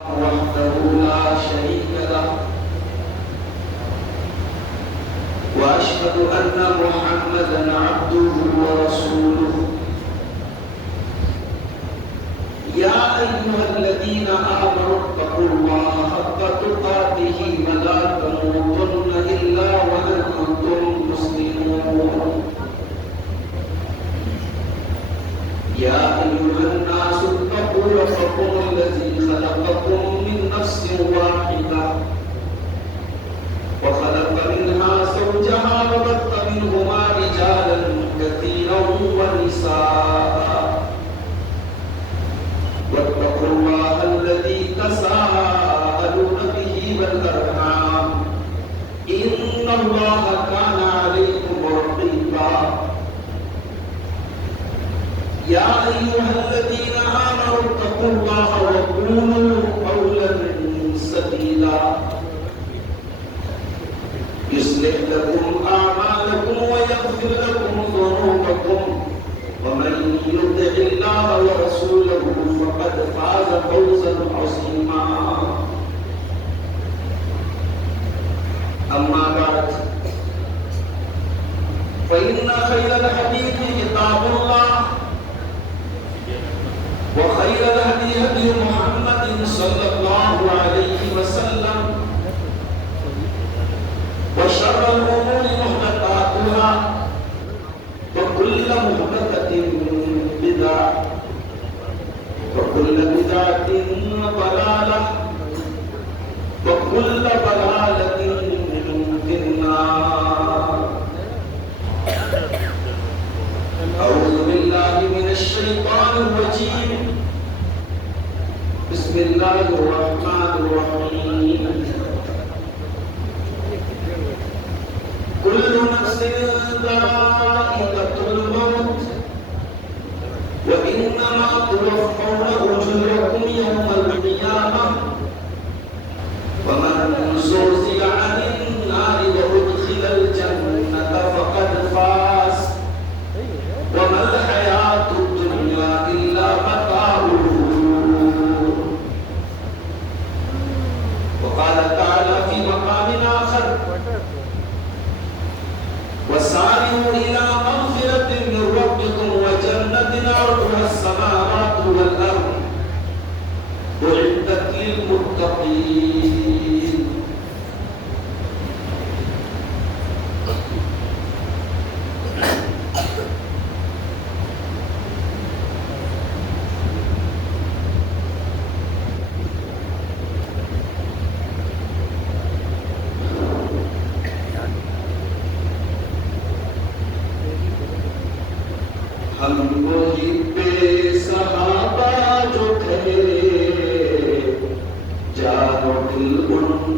وحده لا شريك له وأشهد أن محمدا عبده ورسوله يا أيها الذين آمنوا اتقوا الله حق تقاته ولا تموتن إلا وأنتم مسلمون يا أيها الناس اتقوا ربكم الذي خلقكم من نفس واحدة وخلق منها زوجها وبث منهما رجالا كثيرا ونساء واتقوا الله الذي تساءلون به والأرحام إن الله كان عليكم رقيبا يا أيها الذين آمنوا اتقوا الله وقولوا قولا سديدا يصلح لكم أعمالكم ويغفر لكم ذنوبكم ومن يطع الله ورسوله فقد فاز فوزا عظيما أما بعد فإن خير الحديث كتاب الله وخير الهدي هدي محمد صلى الله عليه وسلم وشر الأمور محدثاتها وكل محدثة بدعة وكل بدعة ضلالة وكل ضلالة في النار. أعوذ بالله من الشيطان الرجيم. بسم الله الرحمن الرحيم. كل نفس ذائقة الموت وإنما توفون أجوركم يوم القيامة ومن زحزح عن النار وأدخل الجنة فقد فاز وما الحياة الدنيا إلا متاع الغرور. وقال تعالى في مقام آخر وسارعوا إلى مغفرة من ربكم وجنة عرضها السماوات والأرض أعدت للمتقين. ہم وہی بے صحابہ جو تھے جان و دل ان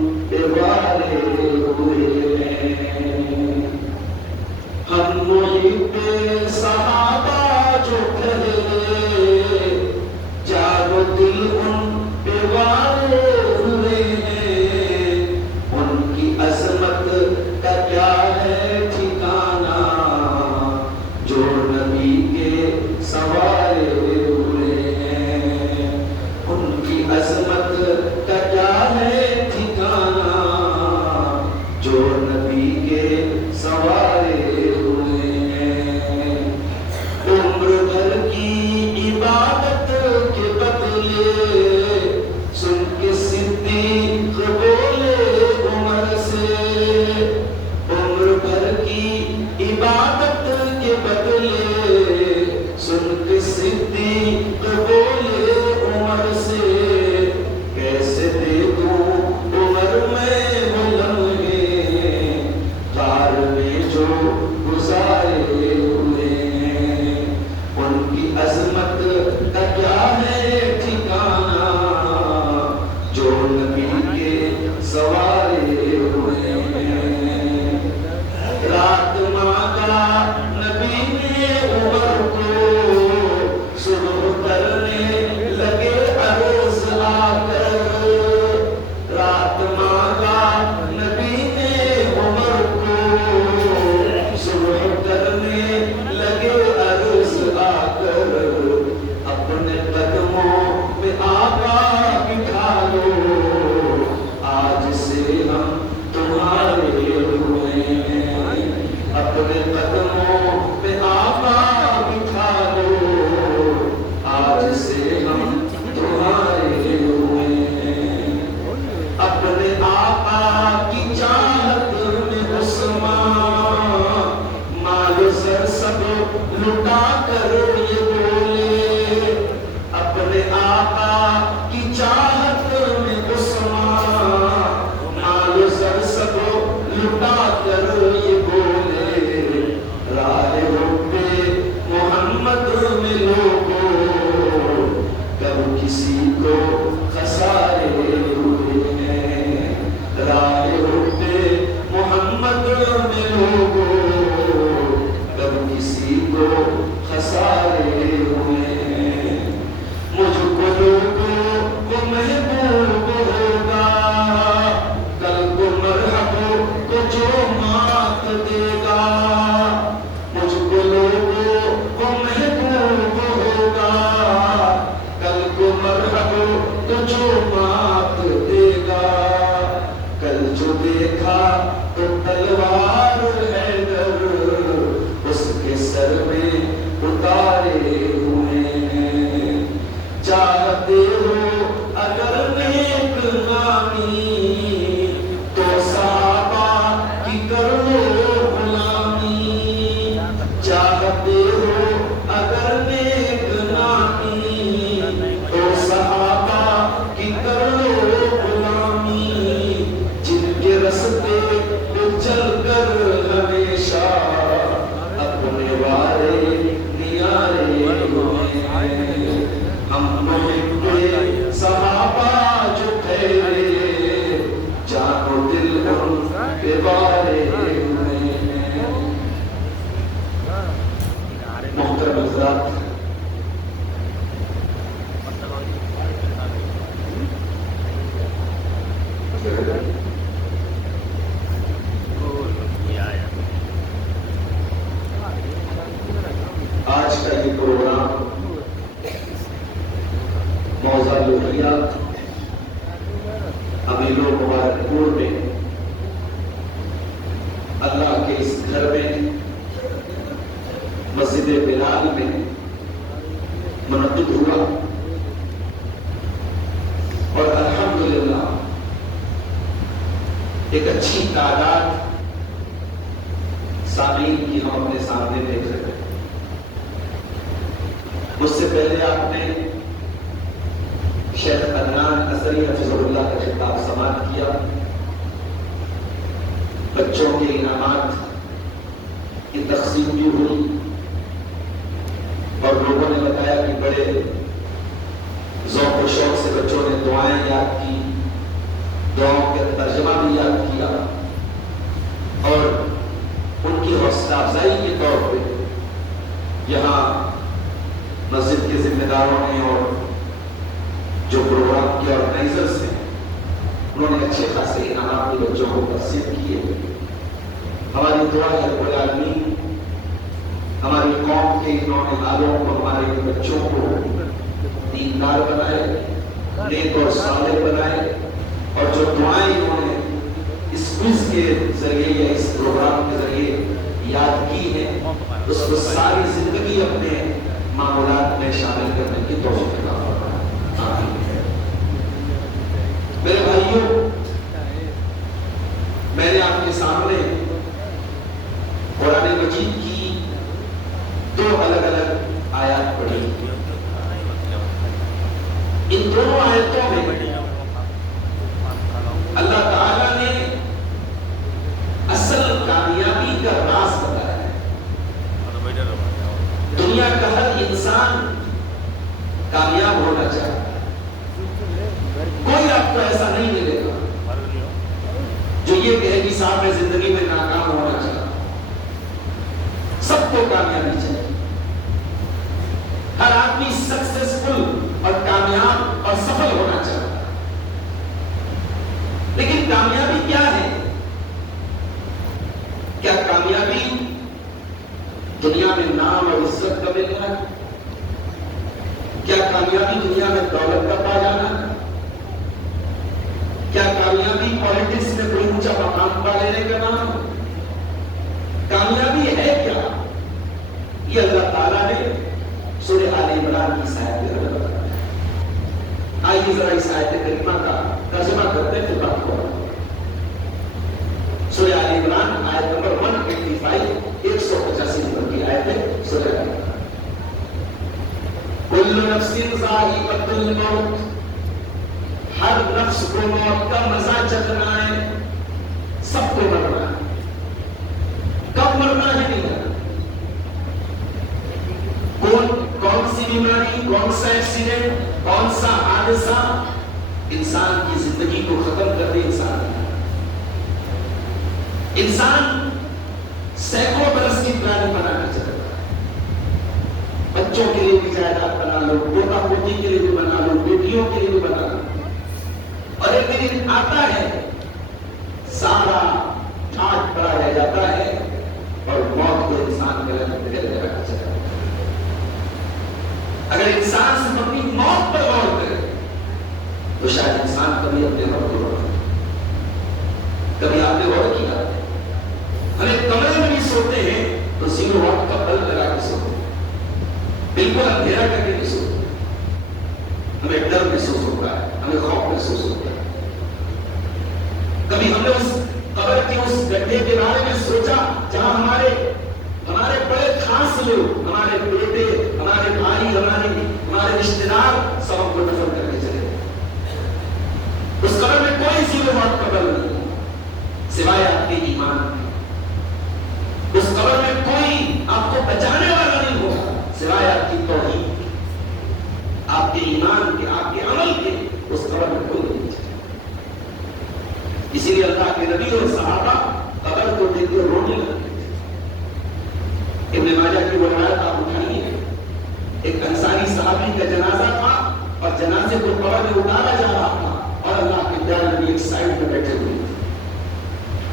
جو مات دے گا، کل جو دیکھا تو تلوار حیدر اس کے سر میں اتارے ہوئے ہیں۔ چاہتے ہو اگر نیک نامی تو صحابہ کی کر لو غلامی، چاہتے ہو اگر نیک نامی تو صحابہ کی کر لو غلامی، جن کے رستے پہ چل کر ہمیشہ اپنے وارے نیارے ہوئے ہیں۔ ہم محب کے صحابہ جو ٹھہرے، جان و دل ان پہ وارے ہوئے ہیں۔ محترم حضرات، آج کا یہ پروگرام موضع لوہیا امیلو مبارک پور میں اللہ کے اس گھر میں مسجد بلال میں منعقد ہوا، اور الحمدللہ ایک اچھی تعداد سامعین کی ہم اپنے سامنے دیکھ رہے ہیں۔ اس سے پہلے آپ نے شیخ عدنان اثری حفظہ اللہ کا خطاب سماعت کیا، بچوں کے انعامات کی تقسیم بھی ہوئی، اور لوگوں نے بتایا کہ بڑے ذوق و شوق سے بچوں نے دعائیں یاد کی، دعاؤں کا ترجمہ بھی یاد کیا، اور ان کی حوصلہ افزائی کے طور پہ یہاں مسجد کے ذمہ داروں نے اور جو پروگرام کے آرگنائزرز ہیں انہوں نے اچھے خاصے انعامات کے بچوں کو تقسیم کیے۔ ہماری دعا ہے رب العالمین ہماری قوم کے نونہالوں کو، ہمارے بچوں کو دیندار بنائے، نیک اور صالح بنائے، اور جو دعائیں انہوں نے اس کوئز کے ذریعے یا اس پروگرام کے ذریعے یاد کی ہیں اس کو ساری زندگی اپنے معمولات میں شامل کرنے کی توفیق عطا فرمائے۔ آمین۔ میرے بھائیوں، میں نے آپ کے سامنے قرآن مجید کی دو الگ الگ آیات پڑھی۔ ان دونوں آیتوں میں اللہ تعالیٰ نے اصل کامیابی کا راز بتایا ہے۔ دنیا کا ہر انسان کامیاب ہونا چاہتا ہے، کوئی آپ کو ایسا نہیں ملے گا جو یہ کہے کہ صاحب میں زندگی میں ناکام ہونا چاہتا ہوں۔ سب کو کامیابی چاہیے، ہر آدمی سکسیسفل اور کامیاب اور سفل ہونا چاہتا ہے، لیکن کامیابی کیا ہے؟ کیا کامیابی دنیا میں نام اور عزت کا ملنا ہے؟ کیا کامیابی دنیا میں دولت کا پا جانا ہے؟ کیا کامیابی پالیٹکس میں کوئی اونچا مقام پا لینے کا نام؟ کامیابی ہے کیا؟ یہ اللہ تعالیٰ نے سورہ آل عمران کی آیت میں بتایا ہے۔ آئیے ذرا اس آیت کریمہ کا ترجمہ کرتے ہیں پھر بات کو۔ سورہ آل عمران آیت نمبر 185، 185 نمبر کی آیت ہے سورہ آل عمران۔ کل نفس ذائقۃ الموت، ہر نفس کو موت کا مزہ چکھنا ہے، سب کو مرنا ہے۔ کب مرنا ہے نہیں جانا، کون سی بیماری، کون سا ایکسیڈنٹ، کون سا حادثہ انسان کی زندگی کو ختم کر دے۔ انسان سینکڑوں برس کی پلاننگ بنانا چاہتا ہے، بچوں کے لیے بھی جائیداد بنا لو، پوتا پوتی کے لیے بھی بنا لو، بیٹیوں کے لیے بھی بنا لو، اور ایک دن آتا ہے سارا ٹھاٹ پڑا رہ جاتا ہے اور موت کو انسان کے لئے پھر جانا چاہتا ہے۔ اگر انسان صرف اپنی موت پر غور کرے تو شاید انسان کبھی اپنے رب کو روک، کبھی آپ نے غور کیا ہم ایک کمرے میں بھی سوتے ہیں تو 0 واٹ کا بلب لگا کے سوتے ہیں، بالکل اندھیرا کر کے نہیں سوتے، ہمیں ڈر محسوس ہوتا ہے، ہمیں خوف محسوس ہوتا ہے۔ کبھی ہم نے اس قبر کے اس گڈھے کے بارے میں سوچا جہاں ہمارے بڑے خاص لوگ، ہمارے بیٹے، ہمارے بھائی، ہمارے رشتے دار سب ہم کو دفن کر کے چلے گئے۔ اس قبر میں کوئی 0 واٹ کا بلب نہیں سوائے آپ کے ایمان کے، اس قبر میں کوئی آپ کو بچانے والا نہیں ہوگا سوائے آپ کی توحید، آپ کے ایمان کے، آپ کے عمل کے، اس قبر میں کوئی نہیں بچانے۔ اسی لیے اللہ کے نبی اور صحابہ قبر کو دیکھ کے رونے لگتے تھے۔ ابن ماجہ کی وہ روایت آپ اٹھائیے، ایک انصاری صحابی کا جنازہ تھا اور جنازے کو قبر میں اتارا جا رہا تھا اور اللہ کے پیارے نبی ایک سائڈ میں بیٹھے ہوئے تھے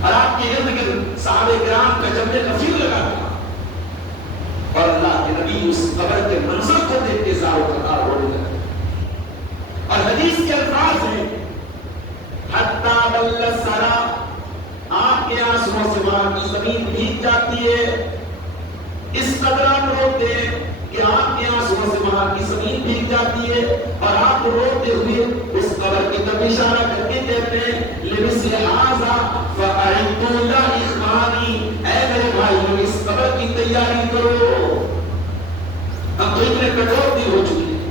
اور آپ کے ارد گرد صحابہ کرام کا جمع کثیر لگا تھا اور اللہ کے نبی اس قبر کے منظر کو دیکھ کے زار و قطار رونے لگے۔ اور حدیث کے الفاظ ہیں حتی بل الثری، آپ کے آنسوؤں سے وہاں کی زمین بھیگ جاتی ہے، اس قدر آپ روتے ہیں کہ آپ کے آنسوؤں سے وہاں کی زمین بھیگ جاتی ہے اور آپ روتے ہوئے اس قبر کی طرف اشارہ کر کے کہتے ہیں لمثل ھذا فاعدوا یا اخوانی، اے میرے بھائیوں اس قبر کی تیاری کرو۔ اب تو اتنے کٹور دل ہو چکے ہیں،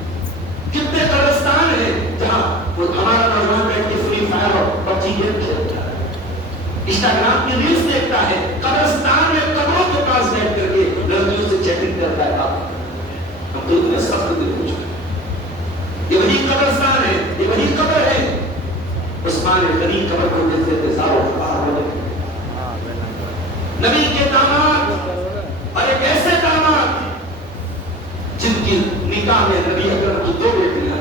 کتنے قبرستان ہیں جہاں وہ ہمارا نوجوان بیٹھ کے فری فائر اور پبجی گیم کھیلتا ہے، انسٹاگرام کی ریلز دیکھتا ہے، قبرستان میں قبروں کے پاس بیٹھ کر کے لڑکیوں سے چیٹنگ کرتا ہے۔ ہم تو اتنے سخت دل ہو چکے ہیں۔ یہ وہی قبرستان ہے، یہ وہی قبر ہے۔ عثمان غنی قبر کو دیکھتے تھے زاروں خوار ہونے، نبی کے داماد اور ایک ایسے داماد جن کی نکاح میں نبی اکرم کی 2 بیٹیاں،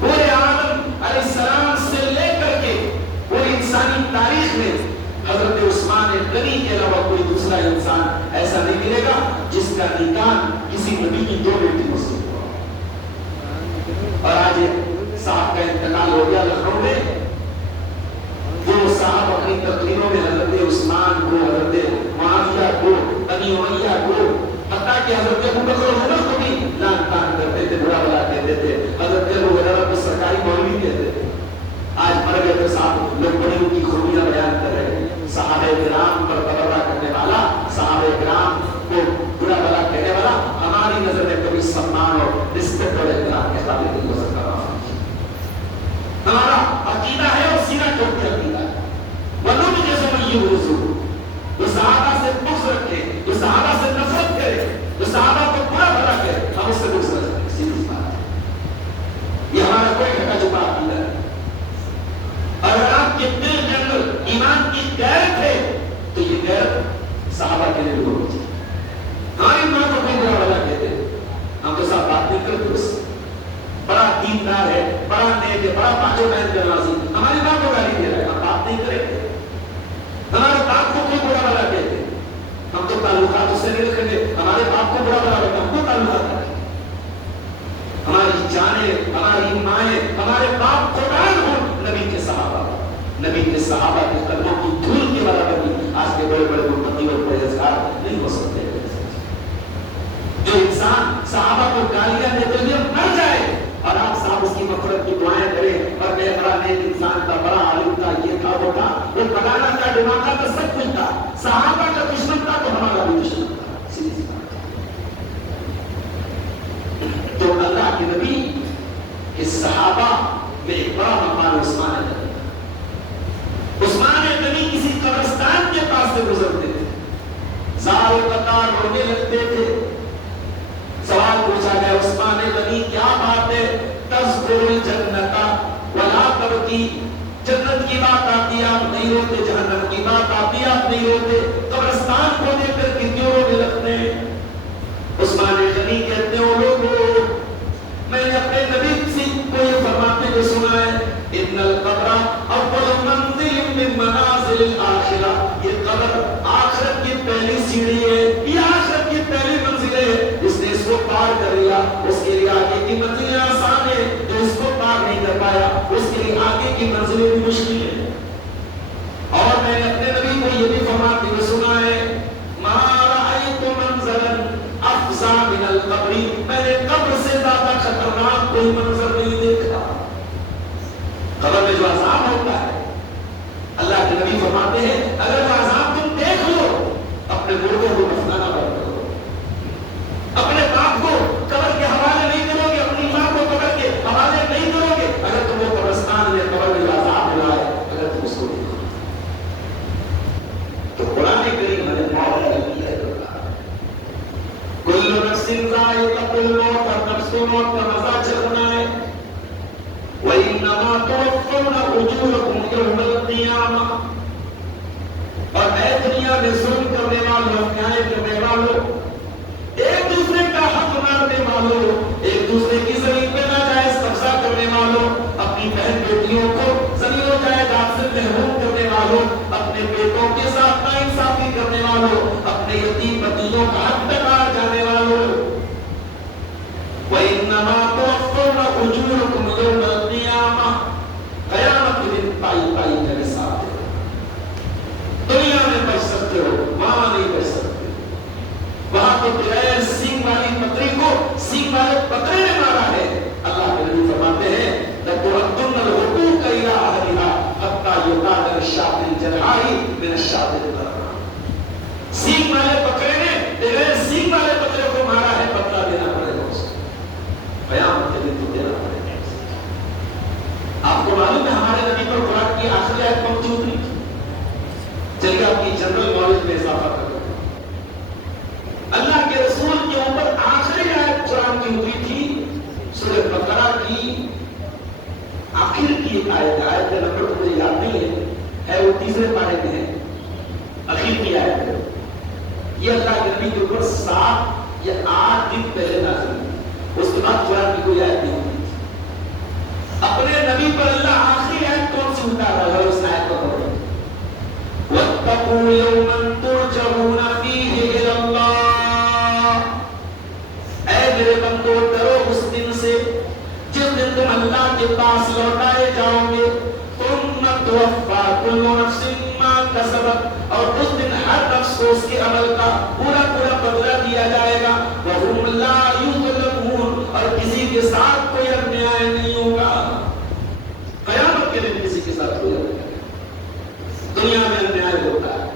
پورے آدم علیہ السلام سے لے کر کے پوری انسانی تاریخ میں حضرت عثمان غنی کے علاوہ کوئی دوسرا انسان ایسا نہیں ملے گا جس کا نکاح کسی نبی کی 2 بیٹیوں سے ہوا۔ اور آج صاحب کا انتقال ہو گیا لکھنؤ میں، وہ صاحب اپنی تقریروں میں حضرت عثمان کو، حضرت معاویہ کو، بنی امیہ کو، حتیٰ کہ حضرت ابوبکر و عمر کو بھی لعن طعن کرتے تھے، برا بھلا کہتے تھے، حضرت ابو ہریرہ کو سرکاری مولوی کہتے تھے۔ آج مر گئے تو صاحب لوگ بڑی ان کی خوبیاں بیان کر رہے ہیں۔ صحابہ کرام پر تبرہ کرنے والا، صحابہ کرام کو برا بھلا کہنے والا ہماری نظر میں کبھی سمان اور رسپیکٹ اور احترام کے قابل نہیں ہو سکتا۔ ہمارا عقیدہ ہے اور سیرت کو بھی عقیدہ ہے۔ ولو جیسے یہ حضور جو صحابہ سے بغض رکھے، جو صحابہ سے نفرت کرے، جو صحابہ کو برا بھلا کرے، ہم اس سے بغض رکھتے ہیں، سیدھی بات ہے۔ یہ ہمارا کوئی ڈھکا چھپا عقیدہ ہے۔ اور اگر آپ کے دل کے اندر ایمان کی غیرت ہے تو یہ غیرت صحابہ کے لیے بھی ہونا چاہیے۔ ہماری ماں کو کوئی برا بھلا کہتے ہیں، ہم تو صاحب بات نہیں کرتے اس سے، بڑا دیندار ہے، بڑا نیک ہے، بڑا پانچوں ٹائم کا نمازی، ہماری ماں کو گالی دے رہا ہے، ہم بات نہیں کریں گے۔ ہمارے باپ کو کوئی برا بھلا کہتے ہیں، ہم تو تعلقات اس سے نہیں رکھیں گے، ہمارے باپ کو برا بھلا کہتے ہیں، ہم کو تعلقات رکھیں گے۔ ہماری جانیں، ہماری مائیں، ہمارے باپ قربان ہوں نبی کے صحابہ، نبی کے صحابہ کے قدموں کی دھول کے برابر بھی آج کے بڑے بڑے متقی اور پرہیزگار نہیں ہو سکتے۔ جو انسان صحابہ کو گالیاں دیتے ہوئے مر جائے اور آپ صاحب اس کی مغفرت کی دعائیں کریں اور میں بڑا نیک انسان تھا، بڑا عالم تھا، یہ تھا وہ تھا، وہ بنانا تھا، دماغہ تھا، سب کچھ تھا، صحابہ کا دشمن تھا تو ہمارا بھی دشمن تھا، سیدھی سی بات ہے۔ تو اللہ کے نبی کے صحابہ میں ایک بڑا مقام عثمان غنی۔ عثمان غنی کسی قبرستان کے پاس سے گزرتے تھے، زار و قطار رونے لگتے تھے۔ سوال پوچھا گیا عثمان غنی کیا بات ہے؟ تذکر الجنت ولا تبکی، جنت کی بات آتی آپ نہیں روتے، جہنم کی بات آتی آپ نہیں روتے، قبرستان کو دیکھ کر کیوں رونے لگتے ہیں؟ عثمان غنی کہتے ہیں لوگوں، میں نے اپنے نبی سے کو یہ فرماتے ہوئے سنا ہے ان القبر اول منزل من منازل الاخرہ، یہ قبر آخرت کی پہلی سیڑھی ہے، یہ آخرت کی پہلی منزل ہے، جس نے اس کو پار کر لیا اس کے لیے آگے کی منزلیں آسان ہے، جو اس کو پار نہیں کر پائے کے آگے کی منزلیں بھی مشکل ہیں. اور میں نے اپنے نبی کو یہ بھی فرماتے ہوئے سنا ہے ما رأیت منظرا افزع من القبر، میں نے قبر سے زیادہ خطرناک کوئی منظر نہیں دیکھا. قبر میں جو عذاب ہوتا ہے، اللہ کے نبی فرماتے ہیں اگر وہ عذاب تم دیکھ لو اپنے مردوں کو دفنانا بند کرو، اپنے باپ کو قبر کے حوالے نہیں کرو گے، اپنی ماں کو قبر کے حوالے نہیں کرو گے. اگر تم وہ قبرستان میں قبر میں جو عذاب ملا ہے اگر تم اس کو دیکھو تو قرآن کریم ہمیں موت کا دیا ہے. کل نفس ذائقۃ الموت، اور نفس کو موت کا مزہ چکھنا ہے. وَإِنَّمَا تُوَفَّوْنَ أُجُورَكُمْ يَوْمَ الْقِيَامَةِ، اور اے دنیا میں ظلم کرنے والوں، انیائی کرنے والوں، ایک دوسرے کا حق مارنے والوں، ایک دوسرے کی زمین پہ ناجائز قبضہ کرنے والوں، اپنی بہن بیٹیوں کو زمین و جائیداد سے محروم کرنے والوں، اپنے بیٹوں کے ساتھ ناانصافی کرنے والوں، اپنے یتیم بچیوں کا حق ٹکرا جانے والوں. وَإِنَّمَا تُوَفَّوْنَ أُجُورَكُمْ يَوْمَ الْقِيَامَةِ، قیامت کے دن پائی پائی کا حساب ہے. دنیا میں بچ سکتے ہو، وہاں نہیں بچ سکتے. وہاں تو بغیر سینگ والی بکری کو سینگ والے بکرے نے مارا ہے. اللہ کے نبی فرماتے ہیں لَتُؤَدُّنَّ الْحُقُوقَ إِلَىٰ أَهْلِهَا حَتَّىٰ يُقَادَ لِلشَّاةِ الْجَرْحَاءِ مِنَ الشَّاةِ الْقَرْنَاءِ. سینگ والے بکرے نے بغیر سینگ والے بکرے کو مارا ہے، بدلہ دینا پڑے گا اس کو. قیامت کے دن تو دینا پڑے گا. آپ کو معلوم ہے ہمارے نبی پر قرآن کی آخری آیت پہنچی اتری تھی. چلیے آپ کی جنرل نالج میں اضافہ کر دیں. اللہ کے رسول کے اوپر آخری آیت قرآن کی اتری تھی سورہ بقرہ کی آخر کی ایک آیت. آیت کا نمبر مجھے یاد نہیں ہے، وہ تیسرے پارے میں ہے، آخر کی آیت ہے. یہ اللہ کے نبی کے اوپر 7 یا 8 دن پہلے نازل ہوئی. اس کے بعد قرآن کی کوئی آیت نہیں ہوئی. اپنے نبی پر اللہ آخری آیت کون سی اتار رہا ہے؟ اس آیت کو پڑھیں. وَاتَّقُوا يَوْمًا تُرْجَعُونَ فِيهِ إِلَى اللَّهِ، اے میرے بندو ڈرو اس دن سے جس دن تم اللہ کے پاس لوٹائے جاؤ گے. ثُمَّ تُوَفَّىٰ كُلُّ نَفْسٍ مَّا كَسَبَتْ، اور اس دن ہر نفس کو اس کے عمل کا پورا بدلہ دیا جائے گا. وَهُمْ لَا يُظْلَمُونَ، اور کسی کے ساتھ کوئی انیائی نہیں ہوگا. قیامت کے دن کسی کے ساتھ کوئی انیائی نہیں. دنیا میں انیائی ہوتا ہے.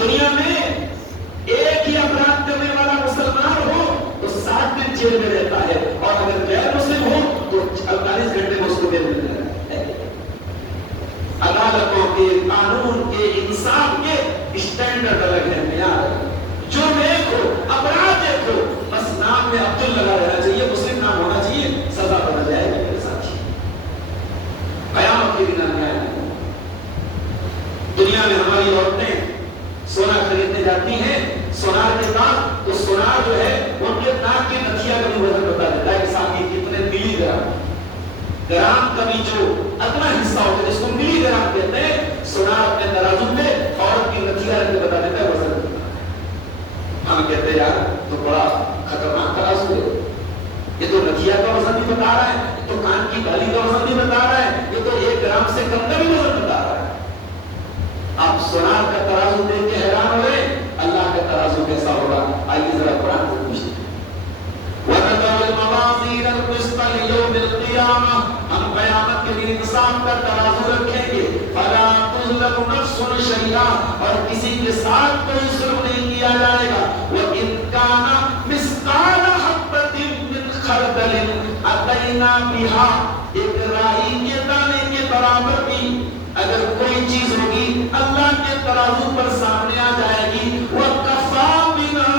دنیا میں ایک ہی اپرادھ کرنے والا مسلمان ہو تو 7 دن جیل میں رہتا ہے، اور اگر غیر مسلم ہو تو 48 گھنٹے میں اس کو جیل میں رہتا ہے. عدالتوں کے، قانون کے، انصاف کے اسٹینڈرڈ الگ ہے، معیار. جو نیک ہو، اپرادھ دیکھو، بس نام میں عبد لگا رہنا چاہیے، مسلم نام ہونا چاہیے، سزا بنا جائے گی میرے ساتھ. قیامت کے دن انیائی نہیں. دنیا میں ہماری عورتیں سونا خریدنے جاتی ہیں، سونار کے ساتھ، تو سونار جو ہے وہ ان کے ناک کی نتھیا کا بھی وزن بتا دیتا ہے کہ صاحب یہ کتنے ملی گرام کا بھی جو اتنا حصہ ہوتا ہے جس کو ملی گرام کہتے ہیں، سونار اپنے ترازو میں عورت کی نتھیا رکھ کے بتا دیتا ہے وزن. ہم کہتے ہیں یار تو بڑا خطرناک ترازو ہے، یہ تو نتھیا کا وزن بھی بتا رہا ہے، یہ تو کان کی بالی کا وزن بھی بتا رہا ہے، یہ تو 1 گرام سے کم کا بھی وزن بتا رہا ہے. آپ سونار کا ترازو دیکھ کے حیران ہو رہے، اللہ کا ترازو کیسا ہوگا؟ آئیے ذرا قرآن کو پوچھتے ہیں. وَنَضَعُ الْمَوَازِينَ الْقِسْطَ لِيَوْمِ الْقِيَامَةِ، ہم قیامت کے دن انصاف کا ترازو رکھیں گے. فَلَا تُظْلَمُ نَفْسٌ شَيْئًا، اور کسی کے ساتھ کوئی ظلم نہیں کیا جائے گا. وَإِنْ كَانَ مِثْقَالَ حَبَّةٍ مِّنْ خَرْدَلٍ أَتَيْنَا بِهَا، ایک رائی کے دانے کے برابر بھی اگر کوئی چیز ہوگی اللہ کے ترازو پر سامنے آ جائے گی. وَكَفَىٰ بِنَا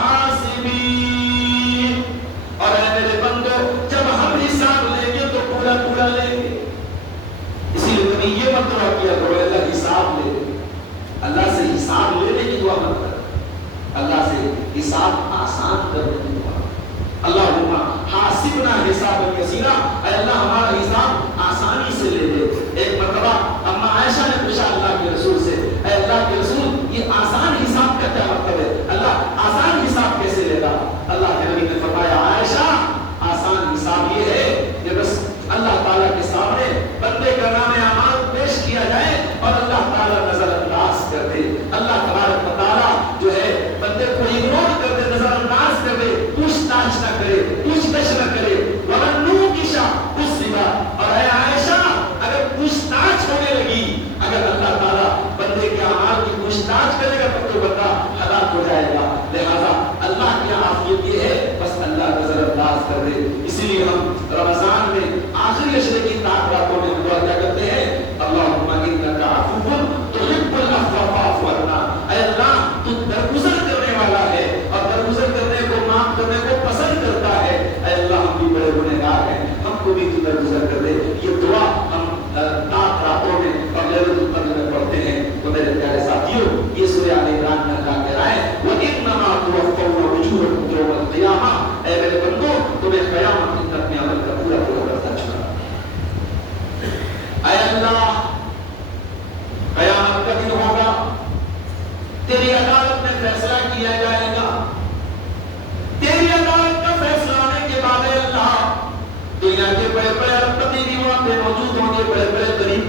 حَاسِبِينَ، اور اے میرے بندو جب ہم حساب لیں گے تو پورا لیں گے. اسی لیے کبھی یہ مت دعا کیا کرو اللہ حساب لے. اللہ سے حساب لینے کی دعا مت کر، اللہ سے حساب آسان کرنے کی دعا. اللہم حاسبنا حسابا یسیرا، اے اللہ ہمارا حساب آسانی سے لے دے. ایک مرتبہ اما عائشہ نے پوچھا اللہ کے رسول سے، اے اللہ کے رسول یہ آسان حساب کا کیا مطلب ہے؟ اللہ آسان حساب کیسے لے گا؟ اللہ کے نبی نے فرمایا عائشہ آسان حساب یہ ہے کہ بس اللہ تعالیٰ کے سامنے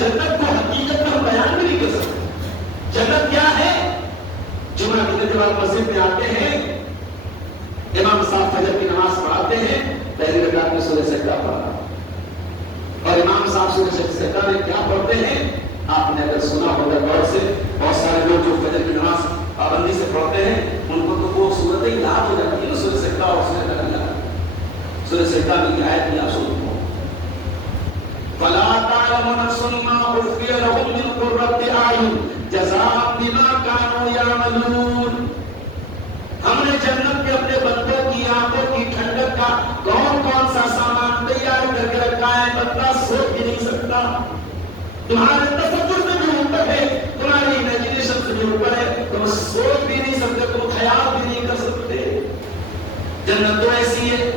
جنت کو حقیقت میں ہم بیان بھی نہیں کر سکتے. جنت کیا ہے؟ جمعہ کے دن جب آپ مسجد میں آتے ہیں، امام صاحب فجر کی نماز پڑھاتے ہیں، پہلی رکعت میں سورہ سجدہ پڑھا، اور امام صاحب سورہ سجدہ میں کیا پڑھتے ہیں آپ نے اگر سنا ہوگا غور سے. بہت سارے لوگ جو فجر کی نماز پابندی سے پڑھتے ہیں ان کو تو وہ صورتیں یاد ہو جاتی ہیں، سورہ سجدہ اور سورہ اللہ. سورہ سجدہ میں کیا ہے کہ آپ سنو فَلَا تَعْلَمُ نَفْسٌ مَا أُخْفِيَ لَهُم مِّن قُرَّةِ أَعْيُنٍ جَزَاءً بِمَا كَانُوا يَعْمَلُونَ. ہم نے جنت کے اپنے بندوں کی آنکھوں کی ٹھنڈک کا کون کون سا سامان تیار کر کے رکھا ہے بندہ سوچ بھی نہیں سکتا. تمہارے تصور سے بھی اوپر ہے، تمہاری امیجنیشن سے بھی اوپر ہے، تم سوچ بھی نہیں سکتے، تم خیال بھی نہیں کر سکتے. جنت تو ایسی ہے.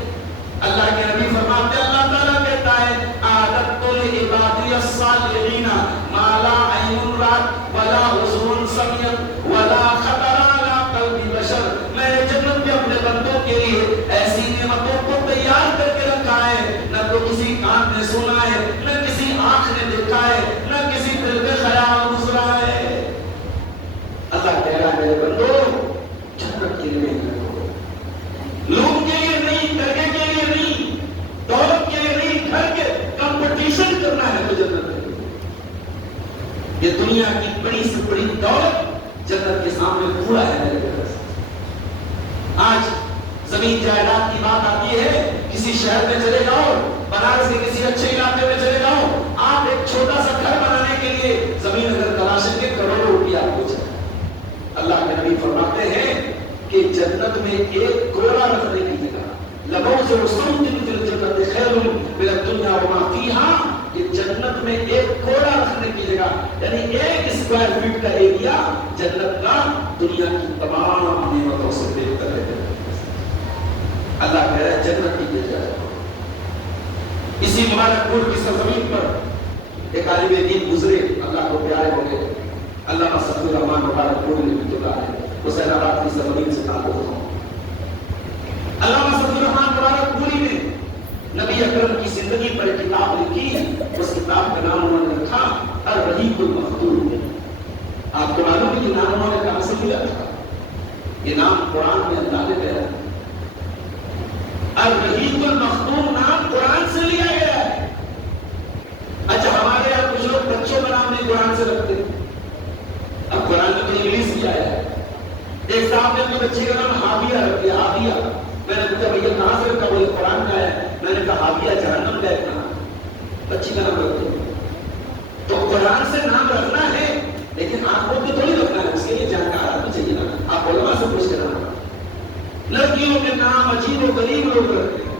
اللہ کے نبی فرماتے ہیں، اللہ تعالیٰ کہتا ہے اعددت لعبادی الصالحین ما لا عین رأت ولا اذن سمعت ولا خطر علی قلب بشر. میں نے جنت کے اپنے بندوں کے لیے ایسی نعمتوں کو تیار کر کے رکھا ہے، نہ تو کسی کان نے سنا ہے، نہ کسی آنکھ نے دیکھا ہے، نہ کسی دل میں خیال گزرا ہے. اللہ کہہ رہا ہے میرے بندو جنت کے لیے نہیں کرو، لوگ کے لیے نہیں، درگے کے لیے نہیں، دولت کے لیے نہیں، گھر کے کمپٹیشن کرنا ہے تو جنت کے لیے. یہ دنیا کی بڑی سے بڑی دولت جنت کے سامنے پورا ہے میرے گھر سے. آج زمین جائیداد کی بات آتی ہے، کسی شہر میں چلے جاؤ، بنارس کے کسی اچھے علاقے میں چلے جاؤ، آپ ایک چھوٹا سا گھر بنانے کے لیے زمین اگر تلاشیں گے کروڑوں روپیہ آپ کو چاہیے. اللہ کے نبی فرماتے ہیں کہ جنت میں ایک کوڑا رکھنے کی جگہ لبوس رسوم فی الجنت خیر من الدنیا وما فیہا. یہ جنت میں ایک کوڑا رکھنے کی جگہ یعنی 1 اسکوائر فٹ کا ایریا جنت کا دنیا کی تمام نعمتوں سے بہتر ہے. اللہ کہہ رہا ہے جنت کی جگہ. اسی مبارک پور کی سرزمین پر ایک عالم دین گزرے، اللہ کو پیارے ہو گئے، علامہ صفی الرحمان مبارک پور نے بھی ہے، حسین آباد کی سرزمین سے تعلق ہو. علامہ صفی الرحمان مبارک پوری نے نبی اکرم کی زندگی پر کتاب لکھی. اس کتاب کا نام انہوں نے رکھا الرحیق المختوم. آپ کو معلوم ہے یہ نام انہوں نے کہاں سے لیا تھا؟ یہ نام قرآن میں اللہ نے دیا ہے. الرحیق المختوم نام قرآن سے لیا گیا ہے. اچھا ہمارے یہاں کچھ لوگ بچوں کا نام نہیں قرآن سے رکھتے. اب قرآن میں تو انگلش بھی آیا ہے. ایک صاحب نے اپنے بچے کا نام حاویہ رکھ دیا، حاویہ. میں نے پوچھا بھیا کہاں سے رکھا؟ بولے قرآن کا ہے. میں نے کہا حاویہ جہنم کا ایک نام، بچی کا نام رکھتے. تو قرآن سے نام رکھنا ہے لیکن آپ کو تو تھوڑی رکھنا ہے، اس کے لیے جانکار آدمی چاہیے نا. آپ علماء سے پوچھ کے نام. لڑکیوں کے نام عجیب و غریب لوگ رکھتے ہیں.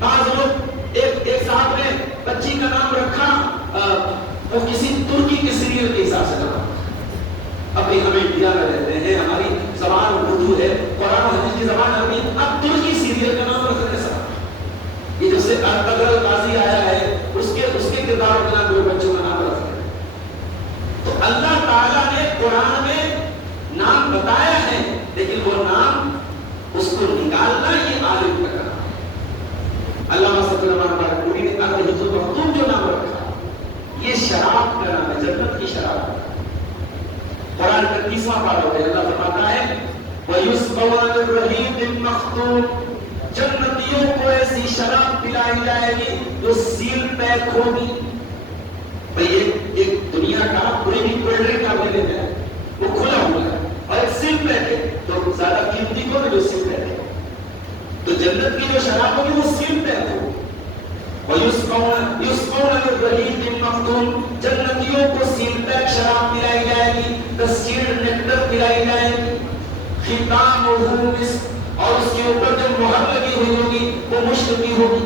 بعض لوگ ایک صاحب نے بچی کا نام رکھا وہ کسی ترکی کے سیریل کے حساب سے نام. ابھی ہم انڈیا میں رہتے ہیں، ہماری زبان اردو ہے، قرآن و حدیث کی زبان عربی، اب ترکی سیریل کا نام رکھ رہے ہیں. یہ جو سے ارطغرل غازی آیا ہے اس کے کردار کے نام بچوں کا نام رکھ رہے ہیں. تو اللہ تعالیٰ نے قرآن میں نام بتایا ہے لیکن وہ نام اس کو نکالنا یہ عالم کا کام. علامہ صفی الرحمان مبارک پوری نے الرحیق المختوم جو نام رکھا یہ شراب کا نام ہے، جنت کی شراب. قرآن کا 30واں پارہ ہے. اللہ فرماتا ہے وَيُسْقَوْنَ مِن رَّحِيقٍ مَّخْتُومٍ. جنتیوں کو ایسی شراب پلائی جائے گی جو سیل پیک ہوگی. ایک دنیا کا پوری بھی کولڈ ڈرنک کا ملے ہے وہ کھلا ہوا ہے اور ایک سیل پیک ہے تو زیادہ قیمتی کو جو سیل پیک ہے. تو جنت کی جو شراب ہوگی وہ سیل پیک ہوگی. وَيُسْقَوْنَ مِن رَّحِيقٍ مَّخْتُومٍ. جنتیوں کو سیل پیک شراب پلائی جائے گی، تصویر نیکٹر پلائی جائے گی. ختامُهُ مِسْكٌ. اور اس کے اوپر جو مہر لگی ہوئی ہوگی وہ مشک کی ہوگی.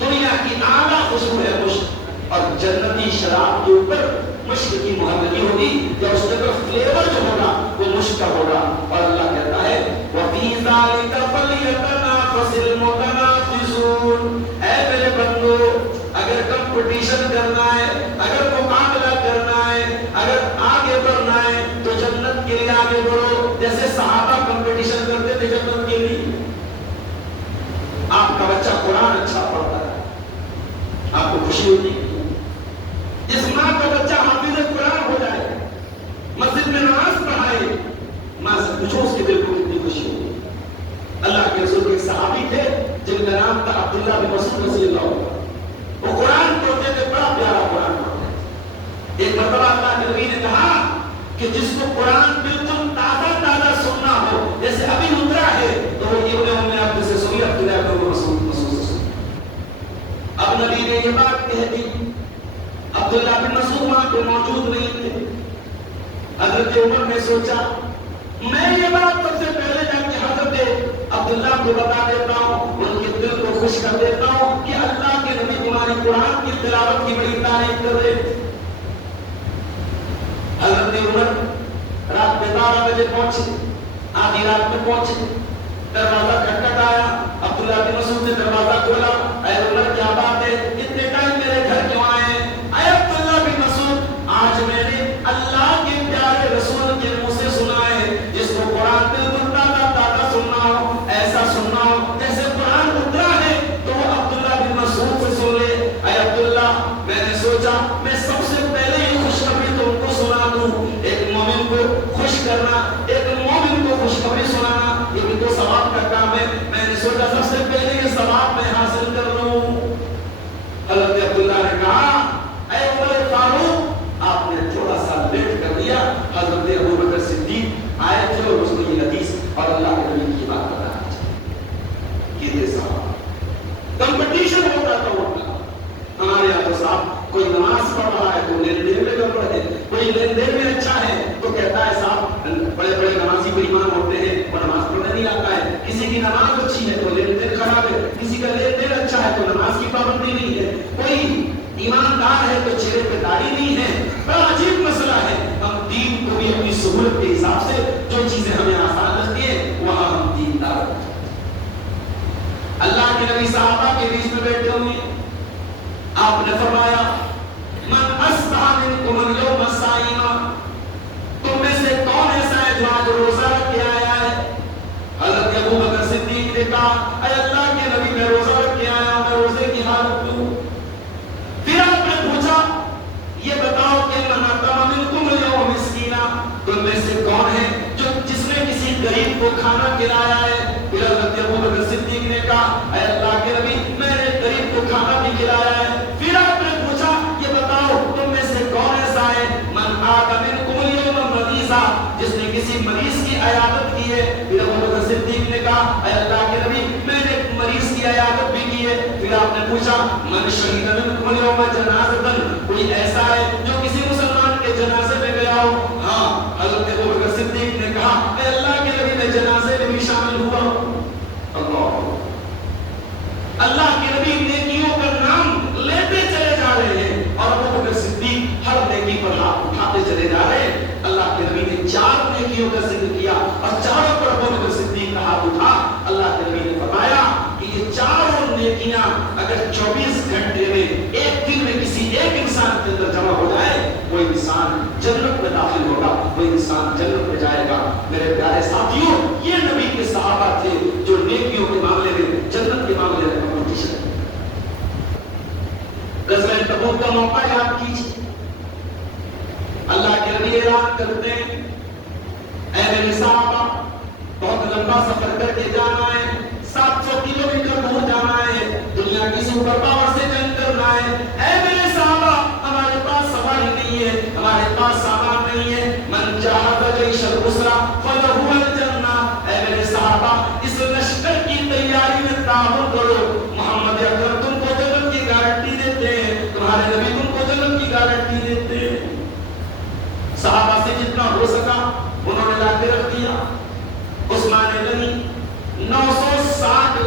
دنیا کی اعلیٰ خوشبو ہے مشک، اور جنتی شراب کے اوپر مشک کی مہر لگی ہوگی. جب اس کا فلیور جو ہوگا وہ مشک کا ہوگا. اور اللہ کہتا ہے وَفِي ذَلِكَ فَلْيَتَنَافَسِ الْمُتَنَافِسُونَ. اے میرے بندو اگر کمپٹیشن کرنا ہے، اگر مقابلہ کرنا ہے، اگر آگے بڑھنا ہے تو جنت کے لیے آگے بڑھو. جیسے صحابہ کمپٹیشن کرتے تھے جنت کے لیے. آپ کا بچہ قرآن اچھا پڑھتا ہے آپ کو خوشی ہوتی ہے. جس ماں کا بچہ ایک مرتبہ اللہ کے نبی نے کہا کہ جس کو قرآن بالکل تازہ تازہ سننا ہو، جیسے ابھی اترا ہے، تو وہ ابن ام عبد سے سنی، عبداللہ بن مسعود سے سنی۔ اب نبی نے یہ بات کہہ دی، عبداللہ بن مسعود وہاں پہ موجود نہیں تھے۔ حضرت عمر نے سوچا میں یہ بات سب سے پہلے جا کے حضرت عبداللہ کو بتا دیتا ہوں، ان کے دل کو خوش کر دیتا ہوں کہ اللہ کے نبی تمہاری قرآن کی تلاوت کی بڑی تعریف کر رہے تھے۔ حضرت عمر رات میں 12 بجے پہنچے، آدھی رات میں پہنچے، دروازہ کھٹکھٹایا، عبداللہ بن مسعود نے دروازہ کھولا، اے عمر کیا بات ہے، اتنے ٹائم میرے گھر کیوں آئے؟ اے عبداللہ بن مسعود، آج میں نے اللہ کے پیارے رسول کے منہ سے سنا ہے، جس کو قرآن بالکل تازہ تازہ سننا ہو، ایسا سننا ہو جیسے قرآن اترا ہے، تو وہ عبداللہ بن مسعود سے سن لے۔ اے عبداللہ، میں نے سوچا میں سب سے پہلے ہی خوشخبری تم کو سنا دوں۔ ایک مومن کو خوش کرنا، ایک مومن کو خوشخبری سنانا، یہ بھی تو ثواب کا کام ہے۔ میں نے سوچا سب سے پہلے یہ ثواب میں حاصل کر لوں۔ حضرت عبداللہ نے کہا اے عمر فاروق، آپ نے تھوڑا سا لیٹ کر دیا۔ حضرت ابو بکر صدیق آئے تھے اور اس کو یہ حدیث اور اللہ کے نبی کی بات بتانا چاہیے۔ کتنے صاحب کمپٹیشن ہوتا تھا ان کا۔ ہمارے یہاں تو صاحب کوئی نماز پڑھ رہا ہے تو لین دین میں گڑبڑ ہے، کوئی لین دین میں اچھا ہے تو کہتا ہے صاحب بڑے بڑے نمازی بے ایمان ہوتے ہیں اور نماز پڑھنے نہیں آتا ہے۔ کسی کی نماز اچھی ہے تو لین دین خراب ہے، کسی کا لین دین اچھا ہے تو نماز کی پابندی نہیں ہے، کوئی ایماندار ہے تو چہرے پہ داڑھی نہیں ہے۔ بڑا عجیب مسئلہ ہے۔ ہم دین کو بھی اپنی سہولت کے حساب سے جو چیزیں ہمیں آسان لگتی ہیں وہاں ہم دیندار ہیں۔ اللہ کے نبی صحابہ کے بیچ میں بیٹھے ہوئے آپ نے فرمایا من اصبح منکم اليوم صائما، تم میں سے کون ایسا ہے جو آج روزہ رکھ کے آیا ہے؟ حضرت ابو بکر صدیق نے کہا اے اللہ کے نبی میں روزہ رکھ کے آیا ہوں، میں روزے کی حالت میں ہوں۔ پھر آپ نے پوچھا یہ بتاؤ کہ من اطعم منکم اليوم مسکینا، تم میں سے کون ہے جو جس نے کسی غریب کو کھانا کھلایا ہے؟ پھر حضرت ابو بکر صدیق نے کہا اے اللہ کے نبی میں نے غریب کو کھانا بھی کھلایا ہے۔ پھر آپ نے پوچھا یہ بتاؤ تم میں سے کون ایسا ہے من عاد منکم اليوم مریضا، جس نے کسی مریض کی عیادت کی ہے؟ پھر ابو بکر صدیق نے کہا اے اللہ کے نبی میں نے مریض کی عیادت بھی کی ہے۔ پھر آپ نے پوچھا من شہید منکم اليوم جنازۃ، کوئی ایسا ہے جو کسی مسلمان کے جنازے میں گیا ہو؟ ہاں، حضرت ابو بکر صدیق نے کہا اے اللہ کے نبی میں جنازے میں بھی شامل ہوا ہوں۔ اللہ کے نبی نیکیوں کا نام لیتے چلے جا رہے ہیں اور ابو بکر صدیق ہر نیکی پر ہاتھ اٹھاتے چلے جا رہے ہیں۔ اللہ کے نبی نے 4 نیکیوں کا ذکر کیا اور چاروں پر ابو بکر صدیق کا ہاتھ اٹھا۔ اللہ کے نبی نے فرمایا کہ یہ چاروں نیکیاں اگر 24 گھنٹے میں ایک دن میں کسی ایک انسان کے اندر جمع ہو جائے، وہ انسان جنت میں داخل ہوگا، وہ انسان جنت میں جائے گا۔ میرے پیارے ساتھیوں، یہ نبی کے صحابہ تھے جو نیکیوں کے معاملے میں، جنت کے معاملے میں کمپٹیشن۔ غزوہ تبوک کا موقع یاد کیجیے، اللہ کے نبی اعلان کرتے ہیں اے میرے صحابہ بہت لمبا سفر کر کے جانا ہے، 700 کلومیٹر دور جانا ہے، دنیا کی سپر پاور سے جنگ کرنا ہے۔ اے میرے صحابہ ہمارے پاس سواری نہیں ہے، ہمارے پاس سامان نہیں ہے، من جاہد جیش الاسرہ فلہ الجنہ۔ اے میرے صحابہ اس لشکر کی تیاری میں تعاون کرو، محمد اکرم تم کو جنت کی گارنٹی دیتے ہیں، تمہارے نبی تم کو جنت کی گارنٹی دیتے ہیں۔ صحابہ سے جتنا ہو سکا انہوں نے لا کے رکھ دیا۔ عثمان غنی 960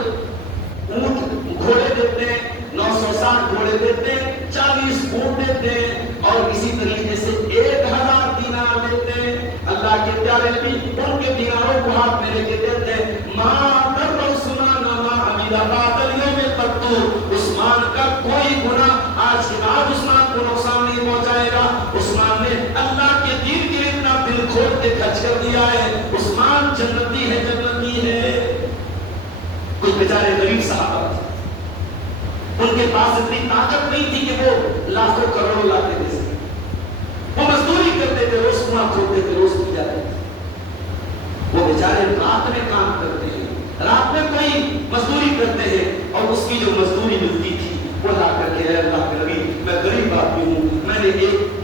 اونٹ گھوڑے دیتے ہیں، 960 گھوڑے دیتے ہیں، 40 اونٹ دیتے ہیں اور اسی طریقے سے 1000 دینار دیتے ہیں۔ اللہ کے پیارے نبی ان کے دیناروں کو ہاتھ میں لے کے دیتے ہیں۔ ماں در عثمان ما عمل بعد اليوم قط، عثمان کا کوئی گناہ آج کے بعد عثمان کو نقصان نہیں پہنچائے گا۔ عثمان نے اللہ کے دین کے لیے اتنا دل کھول کے خرچ کر دیا ہے، عثمان جنتی ہے، جنتی ہے۔ کچھ بیچارے غریب صحابہ تھے، ان کے پاس اتنی طاقت نہیں تھی کہ وہ لاکھوں کروڑوں لاتے تھے، وہ مزدوری کرتے تھے، روز کنواں کھودتے تھے، روز پی جاتے تھے۔ وہ بیچارے رات میں کام کرتے ہیں، رات میں کوئی مزدوری کرتے ہیں اور اس کی جو مزدوری ملتی تھی وہ لا کر کے اے اللہ کے نبی میں غریب آدمی ہوں، میں نے ایک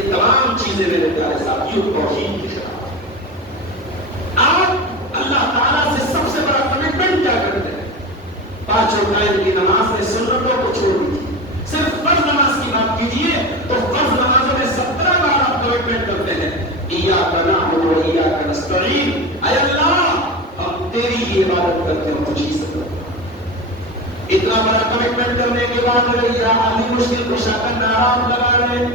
یہ تمام چیزیں میرے پیارے ساتھیوں توحید کے خلاف۔ آپ اللہ تعالیٰ سے سب سے بڑا کمٹمنٹ کیا کرتے ہیں؟ 5 ٹائم کی نماز میں سنتوں کو چھوڑ دیجیے، صرف فرض نماز کی بات کیجیے تو فرض نمازوں میں 17 بار آپ کمٹمنٹ کرتے ہیں، ایاک نعبد و ایاک نستعین، اے اللہ ہم تیری ہی عبادت کرتے ہیں، تجھی سے کرتے ہیں۔ اتنا بڑا کمٹمنٹ کرنے کے بعد یا علی مشکل کشا کا نعرہ لگا رہے ہیں،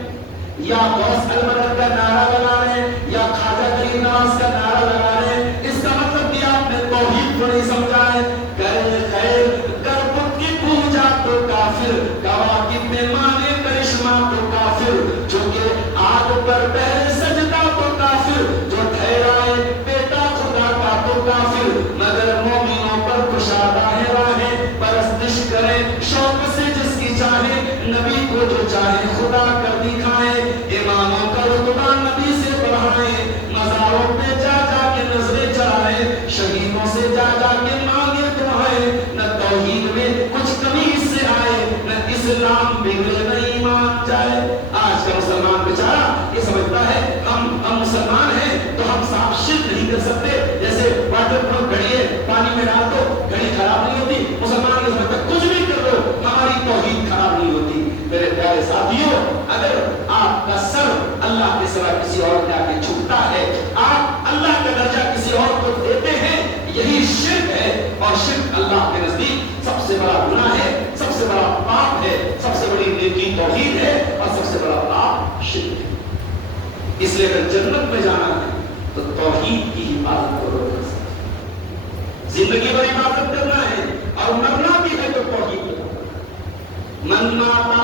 یا غوث المدد کا نعرہ لگا رہے ہیں، یا خواجہ غریب نواز کا نعرہ لگا رہے ہیں، اس کا مطلب کہ آپ نے توحید کو نہیں سمجھا ہے۔ کرے خیر کر بت کی پوجا تو کافر، کواکب میں مانے کرشمہ تو کافر، جو کہ آگ پر پہلے سجدہ تو کافر، جو ٹھہرائے بیٹا خدا کا تو کافر، مگر مومنوں پر کشادہ ہے راہیں، پرستش کرے شوق سے جس کی چاہے، نبی کو جو چاہے خدا کر دکھائے، اماموں کا رتبہ نبی سے بڑھائے، مزاروں پہ جا جا کے نظریں چڑھائے، شہیدوں سے جا جا کے مانگے دعائیں، نہ توحید میں کچھ کمی اس سے آئے، نہ اسلام بگڑے نہ ایمان جائے۔ آج کا مسلمان بیچارہ یہ سمجھتا ہے ہم مسلمان ہیں تو ہم صاف شرک نہیں کر سکتے، جیسے واٹر پروف گھڑی ہے پانی میں ڈال دو گھڑی خراب نہیں ہوتی، مسلمان یہ سمجھتا ہے کچھ بھی کر دو ہماری توحید خراب نہیں ہوتی۔ میرے پیارے ساتھیوں، اگر آپ کا سر اللہ کے سوا کسی اور کے آگے جھکتا ہے، آپ اللہ کا درجہ کسی اور کو دیتے ہیں، یہی شرک ہے، اور شرک اللہ کے نزدیک سب سے بڑا گناہ ہے، سب سے بڑا پاپ ہے، سب سے بڑی نیکی توحید ہے، اور سب سے بڑا پاپ شرک ہے۔ اس لیے اگر جنت میں جانا ہے تو توحید کی حفاظت کرو، زندگی بھر عبادت کرنا ہے اور مرنا بھی ہے تو توحید کرنا۔ من ماتا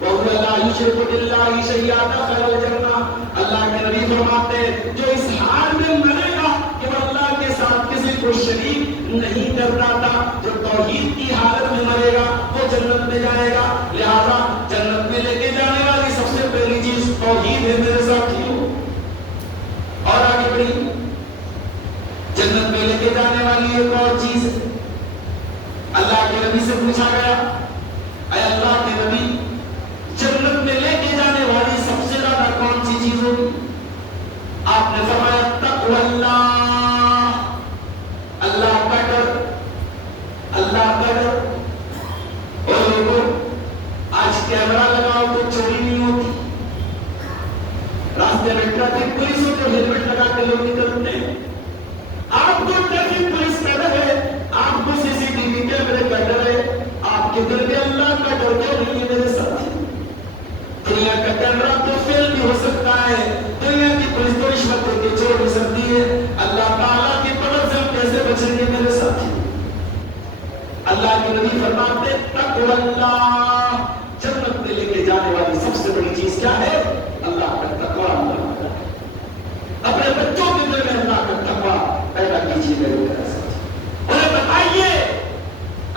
وهو لا يشرك بالله شيئا دخل الجنہ، اللہ کے نبی فرماتے ہیں جو اس حال میں مرے گا کہ وہ اللہ کے ساتھ کسی کو شریک نہیں کرتا تھا، جو توحید کی حالت میں مرے گا وہ جنت میں جائے گا۔ لہذا جنت میں لے کے جانے والی سب سے پہلی چیز توحید ہے میرے ساتھیوں۔ اور آگے بڑھی، جنت میں لے کے جانے والی ایک اور چیز ہے، اللہ کے نبی سے پوچھا گیا اے اللہ کے نبی جنت میں لے کے جانے والی سب سے زیادہ کون سی چیز ہوگی؟ آپ نے فرمایا تقوی اللہ، اللہ کا ڈر، اللہ کا ڈر۔ اور لوگوں آج کیمرہ لگاؤ تو چوری نہیں ہوتی، راستے میں ٹریفک پولیس ہو تو ہیلمٹ لگا کے لوگ نکلتے ہیں۔ آپ کو ٹریفک پولیس کا ڈر ہے، آپ کو سی سی ٹی وی کیمرے کا ڈر ہے، آپ کے دل میں اللہ کا ڈر کیوں نہیں ہے میرے ساتھی؟ دنیا کا کیمرہ تو فیل بھی ہو سکتا ہے، دنیا کی پولیس تو رشوت دے کے چھوڑ بھی سکتی ہے، اللہ تعالیٰ کی پکڑ سے ہم کیسے بچیں گے میرے ساتھی؟ اللہ کے نبی فرماتے تقوی اللہ، جنت میں لے کے جانے والی سب سے بڑی چیز کیا ہے؟ اللہ کا تقوی۔ اپنے بچوں کے دل میں اللہ کا تقوی پیدا کیجیے میرے پیارے ساتھی، انہیں بتائیے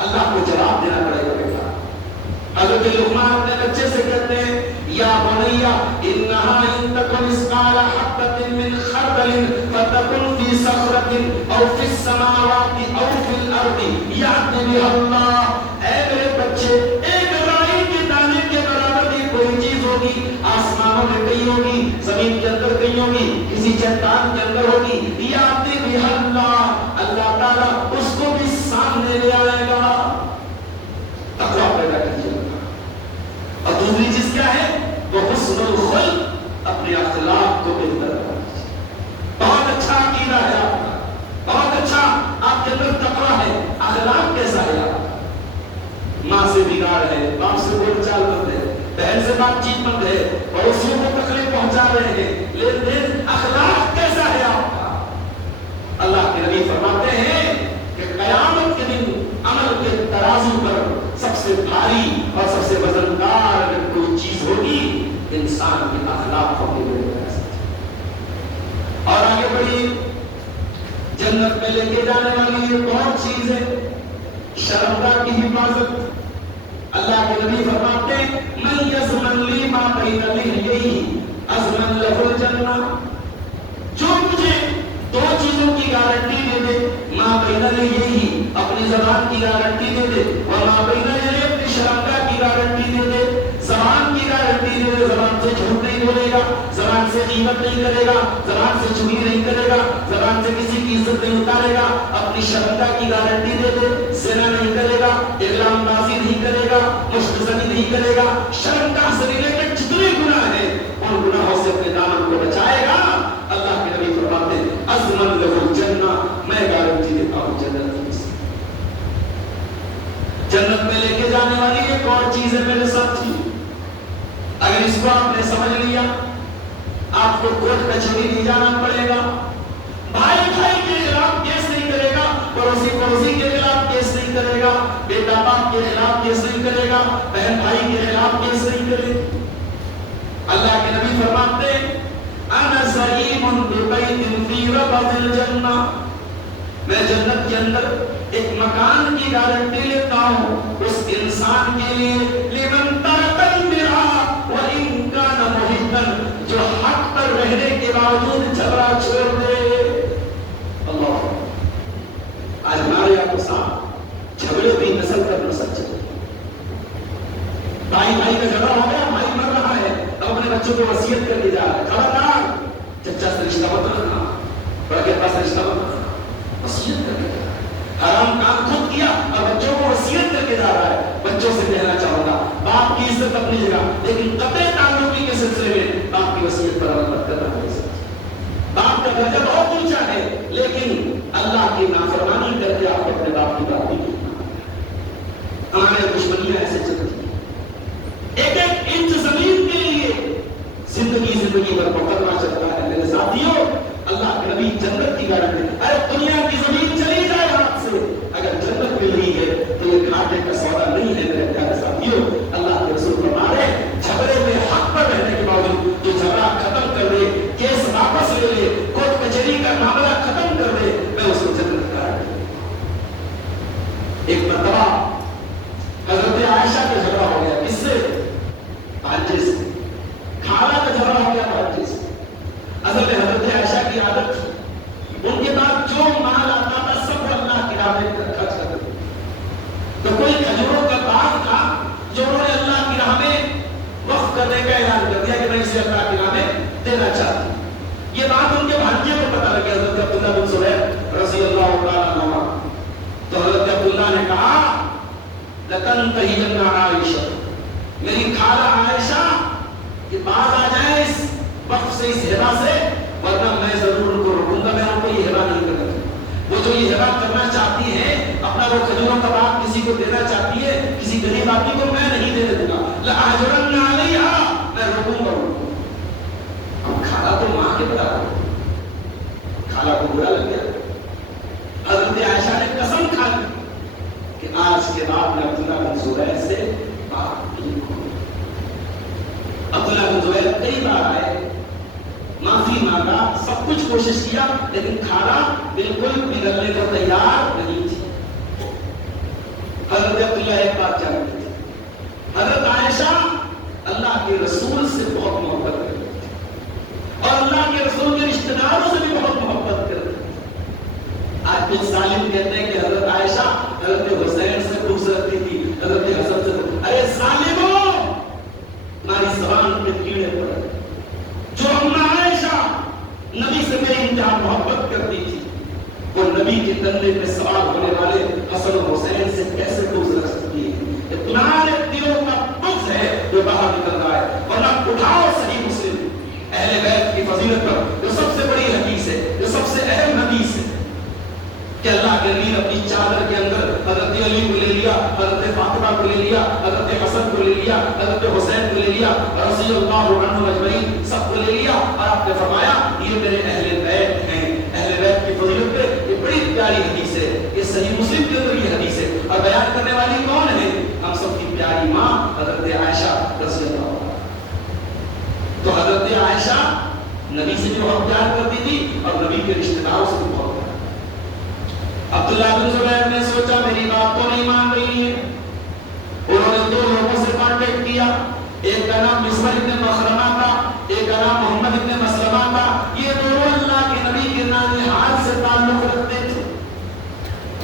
اللہ کو جواب دینا پڑے گا بیٹا۔ حضرت لقمان اپنے بچے سے کہتے ہیں یا بنیا انہا ان تکن مثقال حبۃ من خردل فتکن فی صخرۃ او فی السماوات او فی الارض یأت بها اللہ۔ اے میرے بچے، ایک رائی کے دانے کے برابر بھی کوئی چیز ہوگی، آسمانوں میں کہیں ہوگی، زمین کے اندر کہیں ہوگی، کسی چٹان کے اندر ہوگی، یأت بها اللہ، اللہ تعالیٰ اس کو بھی سامنے لے آئے گا۔ تقویٰ پیدا کیجیے۔ اور دوسری چیز کیا ہے؟ وہ حسن الخلق، اپنے اخلاق کو بہتر کرنا۔ بہت اچھا عقیدہ ہے آپ کا، بہت اچھا آپ کے اندر تقویٰ ہے، اخلاق کیسا ہے آپ کا؟ ماں سے بگاڑ ہے، باپ سے بول چال بند ہے، بہن سے بات چیت بند ہے، پڑوسیوں کو تکلیف پہنچا رہے ہیں، لین دین، اخلاق کیسا ہے آپ کا؟ اللہ کے نبی فرماتے ہیں کہ قیامت کے دن عمل کے ترازو پر سب سے بھاری اور سب سے وزندار اگر کوئی چیز ہوگی انسان کے اخلاق ہوگی میرے پیارے ساتھی۔ اور آگے بڑھی، جنت میں لے کے جانے والی ایک اور چیز ہے شرمگاہ کی حفاظت۔ اللہ کے نبی فرماتے ہیں من یضمن لی ما بین لحییہ اضمن لہ الجنہ، جو مجھے دو چیزوں کی گارنٹی دے دے، ماں بین لحییہ اپنی زبان کی گارنٹی دے دے، اور ماں بین لحییہ اپنی شرمگاہ کی گارنٹی دے دے، زبان کی گارنٹی دے دے، زبان سے جھوٹ نہیں بولے گا، سے غیبت نہیں کرے گا، زبان سے چغلی نہیں کرے گا، زبان سے کسی کی عزت نہیں اتارے گا، اپنی شرمندہ کی گارنٹی دے دے، زنا نہیں کرے گا، اغرام بازی نہیں کرے گا، مشت زنی نہیں کرے گا، شرمگاہ سے ریلیٹڈ جتنے گناہ ہیں ان گناہوں سے اپنے دامن کو بچائے گا، اللہ کے نبی فرماتے ہیں اضمن لہ الجنہ، میں گارنٹی دیتا ہوں جنت کی۔ جنت میں لے کے جانے والی ایک اور چیز ہے میرے ساتھی، اگر اس کو آپ نے سمجھ لیا آپ کو کورٹ کچہری نہیں جانا پڑے گا، بھائی بھائی کے خلاف کیس نہیں کرے گا، پڑوسی پڑوسی کے خلاف کیس نہیں کرے گا، بیٹا باپ کے خلاف کیس نہیں کرے گا، بہن بھائی کے خلاف کیس نہیں کرے گا۔ اللہ کے نبی فرماتے ہیں انا زعیم ببیت فی ربض الجنہ، میں جنت کے اندر ایک مکان کی گارنٹی لیتا ہوں اس انسان کے لیے لمن ترک البرا وان کان محقا، جو حق پر رہنے کے باوجود جھگڑا چھوڑ دے۔ اللہ، آج ہمارے آپ کے ساتھ جھگڑے بھی نسل پر نسل چلے، بھائی بھائی کا جھگڑا ہو گیا، بھائی مر رہا ہے، اب اپنے بچوں کو وصیت کر کے جا رہا ہے خبردار چچا سے رشتہ مت رکھنا، بڑا کے پاس رشتہ مت رکھنا، وصیت کر کے جا رہا ہے، حرام کام خود کیا اور بچوں کو وصیت کر کے جا رہا ہے۔ بچوں سے کہنا چاہوں گا باپ کی عزت اپنی جگہ، لیکن قطع تعلقی کے سلسلے میں باپ کی وصیت پر عمل مت کرنا ہے۔ باپ کا درجہ بہت اونچا ہے لیکن اللہ کی نافرمانی کر کے آپ اپنے باپ کی بات نہیں کرنا۔ ہمارے دشمنیاں ایسے چلتی ہیں، ایک ایک انچ زمین کے لیے زندگی پر مقدمہ چلتا ہے۔ میرے ساتھیوں، اللہ کے نبی جنت کی گارنٹی، ارے دنیا کی زمین چلی جائے ہاتھ سے، اگر جنت مل رہی ہے تو یہ گھاٹے کا سودا نہیں ہے میرے پیارے ساتھیوں۔ اللہ کے رسول فرما رہے ہیں جھگڑے میں حق پر رہنے کے باوجود جو جھگڑا ختم کر دے، کیس واپس لے لے، کورٹ کچہری کا معاملہ ختم کر دے، میں اس کو جنت کا ایک مرتبہ حضرت عائشہ کا جھگڑا ہو گیا، کس سے؟ بھانجے سے، خالہ کا جھگڑا ہو گیا بھانجے سے۔ اصل میں حضرت عائشہ کی عادت تھی ان کے پاس جو مال آتا تھا سب اللہ کی راہ میں خرچ کر دیتے، تو کوئی کھجوروں کا باغ تھا جو انہوں نے اللہ کی راہ میں وقف کرنے کا اعلان کر دیا کہ میں اسے اللہ کی راہ میں دینا چاہتی ہوں۔ یہ بات ان کے بھانجے کو پتہ لگی حضرت عبداللہ بن زبیر رضی اللہ تعالیٰ عنہ، تو حضرت عبداللہ نے کہا لتنتہین عائشہ، میری خالہ عائشہ کہ باز آ جائے اس وقف سے، اس ہبہ سے، ورنہ میں ضرور ان کو روکوں گا، میں ان کو یہ ہبہ نہیں کرتا۔ وہ جو یہ ہبہ کرنا چاہتی ہے، اپنا وہ کھجوروں کا باغ کسی کو دینا چاہتی ہے، کسی غریب آدمی کو، میں نہیں دینے دوں گا، لأحجرن علیہا، میں روکوں گا ان کو۔ اب خالہ تو ماں کے برابر، خالہ کو برا لگ گیا، حضرت عائشہ نے قسم کھا لی کہ آج کے بعد میں عبداللہ بن زبیر سے بات نہیں کروں۔ عبداللہ بن زبیر کئی بار آئے، معافی مانگا، سب کچھ کوشش کیا، لیکن خالہ بالکل پگھلنے کو تیار نہیں تھی۔ حضرت عبداللہ ایک بات جانتے تھے، حضرت عائشہ اللہ کے رسول سے بہت محبت کرتی تھی اور اللہ کے رسول کے رشتہ داروں سے بھی بہت محبت کرتی تھی۔ آج کچھ ظالم کہتے ہیں کہ حضرت عائشہ حضرت حسین سے خوبصورت تھی، حضرت حسن سے، ارے ظالموں، ہماری زبان کے کیڑے پڑے۔ جو امنا عائشہ نبی سے بے انتہا محبت کرتی تھی، وہ نبی کے کندھے پہ سوار ہونے والے حسن و حسین سے کیسے گزر سکتی ہے؟ تمہارے دلوں کا بغض ہے جو باہر نکل رہا ہے، ورنہ اٹھاؤ صحیح مسلم اہل بیت کی فضیلت پر، جو سب سے بڑی حدیث ہے، جو سب سے اہم حدیث ہے کہ اللہ کے نبی اپنی چادر کے اندر حضرت علی کو لے لیا، حضرت فاطمہ کو لے لیا، حضرت حسن کو لے لیا، حضرت حسین کو لے لیا، رضی اللہ عنہم اجمعین، سب کو لے لیا، اور آپ نے فرمایا یہ میرے اہل بیت ہیں۔ اہل بیت کی فضیلت پہ یہ بڑی پیاری حدیث ہے، یہ صحیح مسلم کے اندر یہ حدیث ہے، اور بیان کرنے والی کون ہے؟ ہم سب کی پیاری ماں حضرت عائشہ رضی اللہ عنہا۔ تو حضرت عائشہ نبی سے بھی بہت پیار کرتی تھی اور نبی کے رشتہ داروں سے بھی بہت پیار۔ عبداللہ بن زبیر نے سوچا میری بات تو نہیں مان رہی ہے، انہوں نے دو لوگوں سے کانٹیکٹ کیا، ایک کا نام مسور ابن مخرمہ تھا، ایک کا نام محمد ابن مسلمہ تھا، یہ دونوں اللہ کے نبی کے نانہال سے تعلق رکھتے تھے،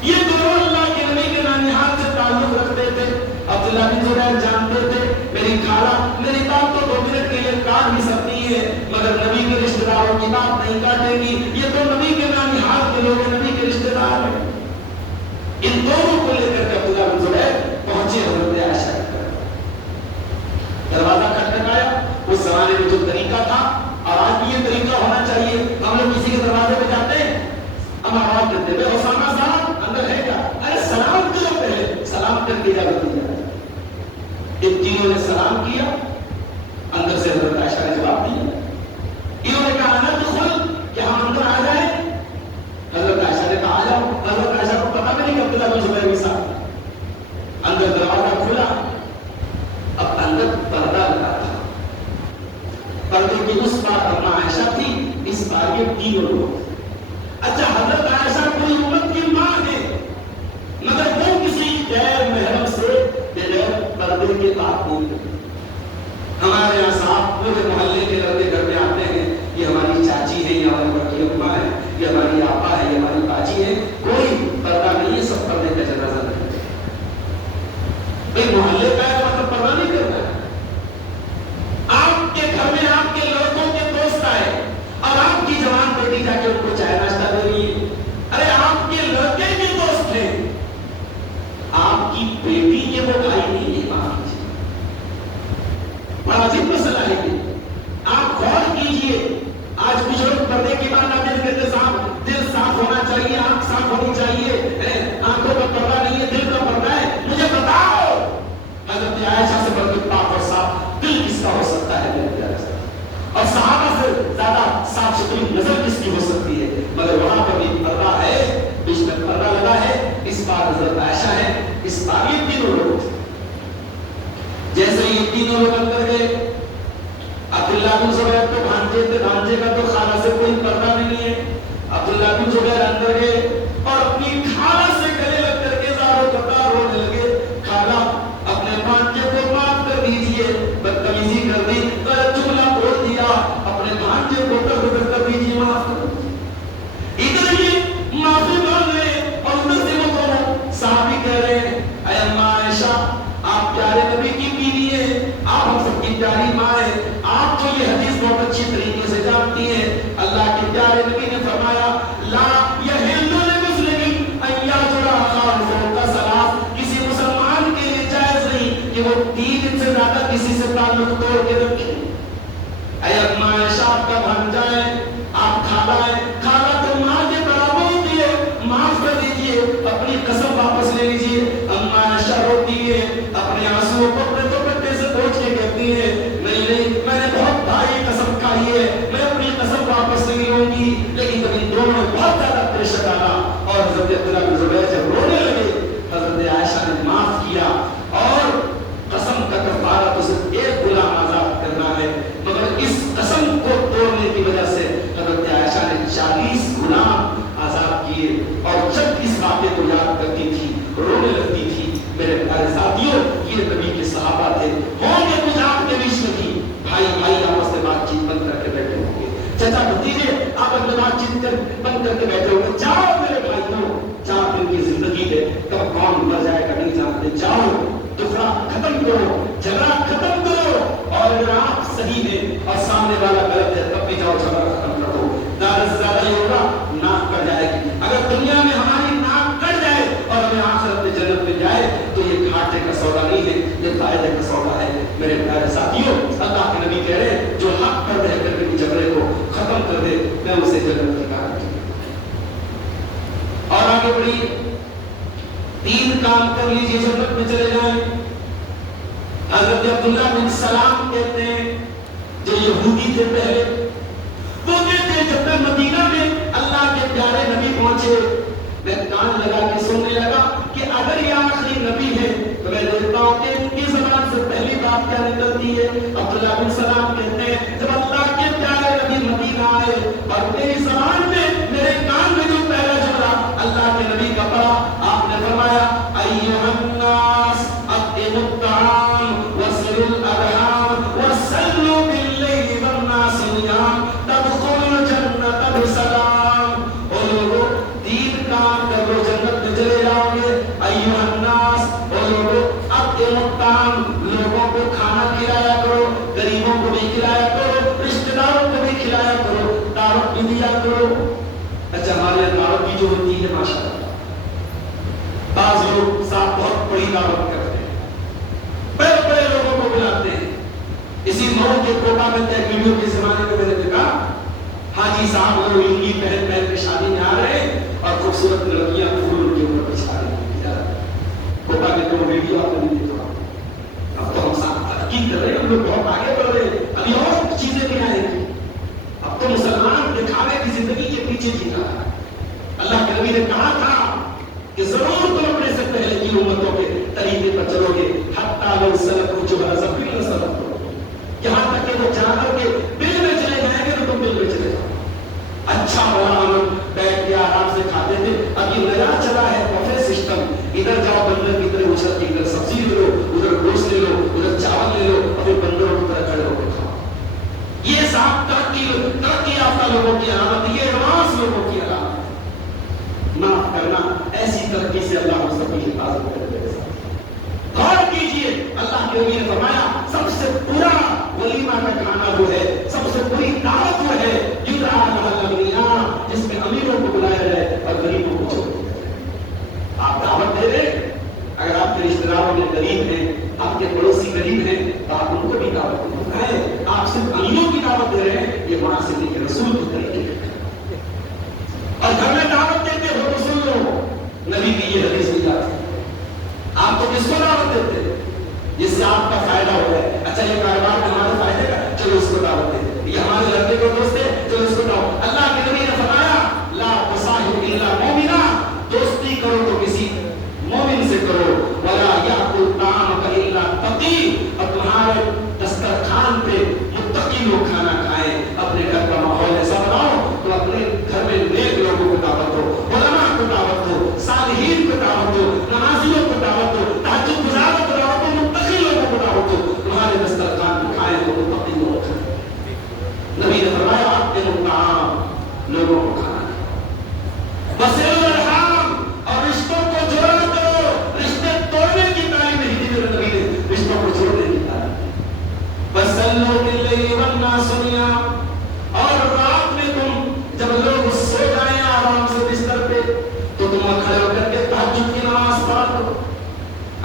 یہ دونوں اللہ کے نبی کے نانہال سے تعلق رکھتے تھے۔ عبداللہ بن زبیر جانتے تھے میری خالہ میری بات تو 2 منٹ کے لیے کاٹ بھی سکتی ہے، نہیں ہے مگر نبی کے رشتہ داروں کی بات نہیں کاٹے گی. یہ تو نبی کے نانحال کے لوگ ہیں, نبی کے رشتہ دار ہیں. ان دونوں کو لے کر کے عبداللہ بن زبیر پہنچے حضرت عائشہ کے طرف. دروازہ کھٹکھٹایا. اس زمانے میں جو طریقہ تھا اور آج بھی یہ طریقہ ہونا چاہیے, ہم لوگ کسی کے دروازے پہ جاتے ہیں ہم آواز دیتے ہیں اسامہ صاحب اندر ہے کیا؟ ارے سلام کرو, پہلے سلام کر کے اجازت دی جائے. ان تینوں نے سلام کیا. اندر سے حضرت عائشہ نے جواب دیا. انہوں نے کہا اندر دخل, کہ ہم اندر آ جائیں. حضرت عائشہ نے کہا آ جاؤ. حضرت عائشہ کو پتا بھی نہیں کہ عبداللہ بن زبیر کے ساتھ. اندر دروازہ کھلا. اب اندر پردہ لگا تھا. پردے کی اس بار اپنا عائشہ تھی, اس بار یہ تینوں لوگ. اچھا, حضرت عائشہ کوئی امت کی ماں ہے مگر وہ کسی غیر محرم سے بغیر پردے کے بات نہیں کرتی. ہمارے یہاں صاحب پورے محلے کے لڑکے گھر میں آتے ہیں, یہ ہماری چاچی ہے, یہ ہماری بڑی اماں ہے, یہ ہماری آپا ہے, یہ ہماری باجی ہے. کوئی پردہ نہیں ہے, سب پردے کا جنازہ کرتے ہیں. بھائی محلے کا ہے مطلب پردہ نہیں کرنا ہے. آپ کے گھر میں آپ کے لڑکوں کے دوست آئے اور آپ کی جوان بیٹی جا کے ان کو چائے ناشتہ دے رہی ہے. ارے آپ کے لڑکے کے دوست ہیں, آپ کی بیٹی کے وہ بھائی نہیں ہے. بڑا عجیب مسئلہ ہے کہ آپ غور کیجئے. آج کچھ لوگ پردے کی بات آتے ہیں, کہتے صاحب دل صاف ہونا چاہیے, آنکھ صاف ہونی چاہیے, آنکھوں کا پردہ نہیں ہے, دل کا پردہ ہے. مجھے بتاؤ حضرت عائشہ سے بڑھ کے پاک اور صاف دل کس کا ہو سکتا ہے میرے پیارے صاحب, اور صحابہ سے زیادہ صاف ستھری نظر کس کی ہو سکتی ہے. مگر وہاں پر بھی پردہ ہے, بیچ میں پردہ لگا ہے. اس بار حضرت عائشہ ہے, اس بار یہ تینوں لوگ. جیسے یہ تینوں لوگ اندر گئے, عبداللہ بن زبیر تو بھانجے تھے, بھانجے کا تو خالہ سے کوئی پردہ نہیں ہے. عبداللہ بن زبیر اندر گئے اور اپنی خالہ سے گلے لگ کر کے زاروں قطار رونے لگے. خالہ اپنے بھانجے کو معاف کر دیجئے, بدتمیزی کر دی, جملہ بول دیا, اپنے بھانجے کو کر دیجئے, معاف کر دیجئے. ادھر یہ معافی مانگ رہے اور ادھر سے وہ دونوں صحابی کہہ رہے ہیں اے اماں عائشہ, آپ پیارے نبی کی بیوی ہیں, آپ ہم سب کی پیاری ماں ہیں. آپ جو یہ حدیث بہت اچھی طریقے سے جانتی ہیں, اللہ کے پیارے نبی نے فرمایا لا یحل لمسلم ان یہجر اخاہ فوق ثلاث. کسی مسلمان کے لیے جائز نہیں کہ وہ 3 دن سے زیادہ کسی سے تعلق توڑ کے رکھے. اے اماں عائشہ, آپ کا بھانجا ہے, آپ خالہ ہیں, خالہ تو ماں کے برابر ہوتی ہے, معاف کر دیجئے, اپنی قسم واپس لے لیجئے. اماں عائشہ روتی ہے, اپنے آنسوؤں کو اپنے دوپٹے سے پوچھ کے کہتی ہے نہیں, میں نے بہت بھاری قسم کھائی ہے, میں اپنی قسم واپس نہیں لوں گی. لیکن جب ان دونوں میں بہت زیادہ پریشر ڈالا اور حضرت عبداللہ بن زبیر جب رونے لگے, حضرت عائشہ نے معاف کیا اور قسم کا کفارہ تو صرف ایک غلام آزاد کرنا ہے. مگر اس قسم کو توڑنے کی وجہ سے حضرت عائشہ نے 40 غلام آزاد کیے. اور جب اس واقعے کو یاد کرتی تھی رونے لگتی تھی. میرے پیارے ساتھیوں, یہ نبی کے صحابہ تھے. ہوں گے کچھ آپ کے بیچ میں بھی بھائی آپس میں بات چیت بند کر کے بیٹھے ہوں گے, چچا بھتیجے آپ اپنے بات چیت بند کر کے بیٹھے ہوں گے. جاؤ میرے بھائیوں, 4 دن کی زندگی ہے, کب کون مر جائے گا نہیں جانتے. جاؤ, دفعہ ختم کرو, جھگڑا ختم کرو, اور اگر آپ صحیح ہیں اور سامنے والا غلط ہے تب بھی جاؤ جھگڑا ختم کر دو. زیادہ سے زیادہ یہ ہوگا ناک کٹ جائے گی. اگر دنیا میں ہماری ناک کٹ جائے اور ہمیں آخرت میں جنت میں جائے تو یہ گھاٹے کا سودا نہیں ہے, یہ فائدے کا سودا ہے. میرے پیارے ساتھیوں, اللہ کے نبی کہہ رہے ہیں جو حق پر رہ کر کے جھگڑے کو ختم کر دے میں اسے جنت کی گارنٹی دیتا ہوں. اور آگے بڑھیے, 3 کام کر لیجیے جنت میں چلے جائیں. حضرت عبداللہ بن سلام کہتے ہیں جو یہودی تھے پہلے, وہ کہتے ہیں جب میں مدینہ میں اللہ کے پیارے نبی پہنچے میں کان لگا کے سننے لگا کہ اگر یہ آخری نبی ہے تو میں دیکھتا ہوں کہ ان کی زبان سے پہلی بات کیا نکلتی ہے. عبداللہ بن سلام کہتے ہیں جب اللہ کے پیارے نبی مدینہ آئے اور میری زبان میں میرے کان میں جو پہلا جملہ اللہ کے نبی کا پڑا, آپ نے فرمایا ایھا الناس اطعموا الطعام وصلوا الارحام وصلوا باللیل والناس نیام تدخلوا الجنة بسلام. او لوگوں, 3 کام کر لو جنت میں چلے جاؤ گے. ایھا الناس, او لوگوں, اطعموا الطعام, لوگوں کو کھانا کھلایا کرو, غریبوں کو بھی کھلایا کرو, رشتہ داروں کو بھی کھلایا کرو، دعوت بھی دیا کرو۔ اچھا ہمارے یہاں دعوت بھی جو ہوتی ہے ماشاء اللہ، بعض لوگ صاحب بہت بڑی دعوت کرتے ہیں، بڑے بڑے لوگوں کو بلاتے ہیں۔ اسی مئو کے کوٹا میں تحریریوں کے زمانے میں میں نے دیکھا حاجی صاحب لوگ لنگی پہن پہن کے شادی میں آ رہے ہیں اور خوبصورت لڑکیاں پھول ان کے اوپر بچھا رہی ہیں۔ کوٹا میں تو ویڈیو آپ نے دیکھا، اب تو ہم ترقی کر رہے ہیں، ہم لوگ بہت آگے بڑھ رہے ہیں، ابھی اور چیزیں بھی آئیں گی۔ اب تو مسلمان دکھاوے کی زندگی کے پیچھے جی رہا ہے۔ اللہ کے نبی نے کہا تھا کہ ضرور تم اپنے سے پہلے کی امتوں کے طریقے پر چلو گے، حتیٰ لو سلکوا جبل ذبیل سلکتم، یہاں تک کہ وہ جانور کے بل میں چلے جائیں گے تو تم بل میں چلے جاؤ۔ اچھا بڑا ہم بیٹھ کے آرام سے کھاتے تھے، اب یہ نیا چلا ہے بفے سسٹم، ادھر جاؤ بندر کی طرح اچھل کے ادھر سبزی لے لو، ادھر گوشت لے لو، ادھر چاول لے لو، اور پھر بندروں کی طرح کھڑے ہو کے کھاؤ۔ یہ صاحب ترقی یافتہ لوگوں کی علامت، یہ ایڈوانس لوگوں کی علامت۔ معاف کرنا، ایسی ترقی سے اللہ ہم سب کی حفاظت کرے۔ غور کیجئے، اللہ کے نبی نے فرمایا سب سے برا ولیمہ کا کھانا وہ ہے، سب سے بری دعوت وہ ہے یدعا لها الاغنیاء، جس میں امیروں کو بلایا جائے اور غریبوں کو چھوڑ دیا جائے۔ آپ دعوت دے رہے، اگر آپ کے رشتہ داروں میں غریب ہیں، آپ کے پڑوسی غریب ہیں، تو آپ ان کو بھی دعوت دیں۔ آپ صرف امیروں کی دعوت دے رہے ہیں، یہ وہاں سے کے رسول کے طریقے ہیں۔ اور گھر میں دعوت دیتے ہو تو سن لو، نبی کی یہ حدیث بھی جاتی ہے، آپ کو کس کو دعوت دیتے ہیں جس سے آپ کا فائدہ ہو جائے؟ اچھا یہ کاروبار ہمارے فائدے کا، چلو اس کو دعوت دیں، یہ ہمارے لڑکے کو دوست ہے، چلو اس کو دعوت۔ اللہ کے نبی نے فرمایا لا تصاحب الا مومنا، دوستی کرو تو کسی مومن سے کرو، ولا یاکل طعامک الا تقی، اور تمہارے دسترخوان پہ متقی لوگ کھانا کھائیں۔ اپنے گھر کا ماحول ایسا بناؤ تو اپنے گھر میں نیک لوگوں کو دعوت دو، علماء کو دعوت دو، صالحین کو دعوت دو، نمازیوں کو دعوت دو، تہجد گزاروں کو دعوت دو، متقی لوگوں کو دعوت دو۔ تمہارے دسترخوان پہ کھائیں تو متقی لوگ کھائیں۔ نبی نے فرمایا اطعموا الطعام، لوگوں کو کھانا کھلاؤ۔ وصلوا الارحام، اور رشتوں کو جوڑا کرو۔ رشتے توڑنے کی تعلیم نہیں دی میرے نبی نے، رشتوں کو جوڑنے کی تعلیم دی۔ وصلوا باللیل والناس نیام، اور رات میں تم جب لوگ سو جائیں آرام سے بستر پہ تو تم کھڑے ہو کر کے تہجد کی نماز پڑھا کرو۔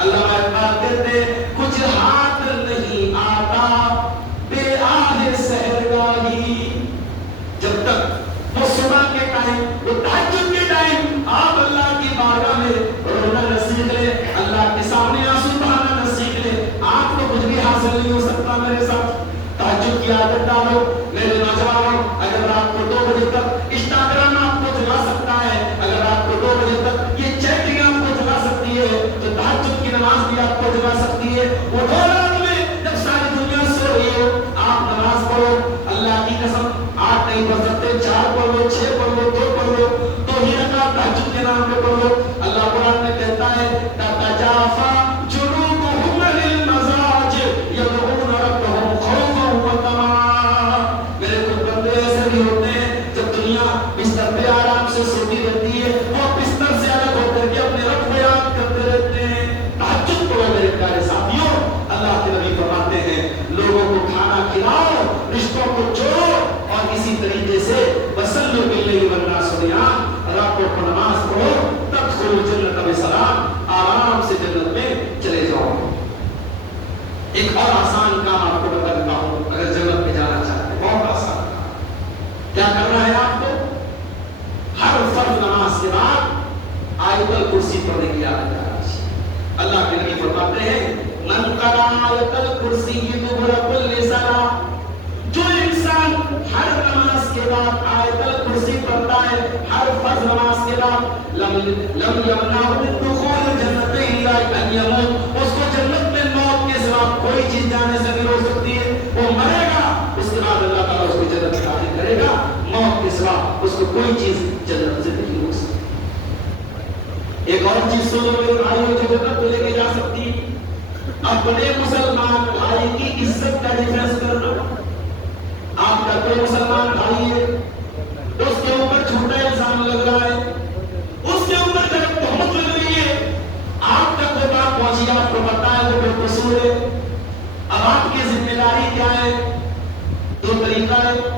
علامہ اقبال کہتے ہیں کچھ ہاتھ نہیں آتا بے آہ سحرگاہی، جب تک وہ صبح کے ٹائم، وہ تہجد کے ٹائم آپ اللہ کی بارگاہ میں رونا نہ سیکھ لے، اللہ کے سامنے آنسو بہانا نہ سیکھ لے، آپ کو کچھ بھی حاصل نہیں ہو سکتا میرے ساتھ۔ تہجد کی عادت ڈالو میرے نوجوانوں، اگر رات کو 2 بجے تک انسٹاگرام آپ کو جلا سکتا ہے، اگر رات کو 2 بجے تک یہ چیٹنگ آپ کو جلا سکتی ہے، تو تہجد کی نماز بھی آپ کو جلا سکتی ہے۔ وہ رات میں جب ساری دنیا سو رہی ہو آپ نماز پڑھو، اللہ کی قسم 8 نہیں پڑھ سکتے، 4 پڑھ لو، 6 پڑھ لو، 2 پڑھ لو، 2 ہی رکعت تہجد کے نام پہ پڑھ لو۔ اللہ قرآن میں کہتا ہے تتجافا جنوبهم عن المضاجع يدعون ربهم خوفا وطمعا، میرے کچھ بندے ایسے بھی ہوتے ہیں جب دنیا بستر پہ آرام سے سوتی رہتی ہے وہ بستر سے الگ ہو کر کے اپنے رب کو یاد کرتے رہتے ہیں۔ تہجد پڑھو میرے پیارے ساتھیوں، اللہ کے نبی فرماتے ہیں لوگوں کو کھانا کھلاؤ، رشتوں کو جوڑو، اور اسی طریقے سے وصلوا باللیل والناس نیام، راتوں کو نماز پڑھو، تدخلوا الجنۃ بسلام، آرام سے جنت میں چلے جاؤ۔ ایک اور آسان کام آپ کو بتا دیتا ہوں، اگر جنت میں جانا چاہتے ہیں، بہت آسان کام۔ کیا کرنا ہے آپ کو؟ ہر فرض نماز کے بعد آیت الکرسی پڑھنے کی عادت ڈالنی چاہیے۔ اللہ کے نبی فرماتے ہیں من قرأ آیت الکرسی دبر کل صلاۃ، جو انسان ہر نماز کے بعد آیت الکرسی پڑھتا ہے، ہر فرض نماز کے بعد، لم یمنعہ من دخول الجنۃ الا ان یموت، اس کو جنت میں موت کے سوا کوئی چیز جانے سے نہیں روک سکتی ہے۔ وہ مرے گا، اس کے بعد اللہ تعالیٰ اس کو جنت میں داخل کرے گا، موت کے سوا اس کو کوئی چیز جنت سے نہیں روک سکتی۔ ایک اور چیز سنو میرے بھائیوں جو جنت کو لے کے جا سکتی، اپنے مسلمان بھائی کی عزت کا ڈیفینس کرنا۔ آپ کا کوئی مسلمان بھائی ہے، اس کے اوپر جھوٹا الزام لگ رہا ہے، اس کے اوپر غلط تہمت لگ رہی ہے، آپ تک وہ بات پہنچی، آپ کو پتا ہے وہ بے قصور ہے، اب آپ کی ذمہ داری کیا ہے؟ 2 طریقہ ہے،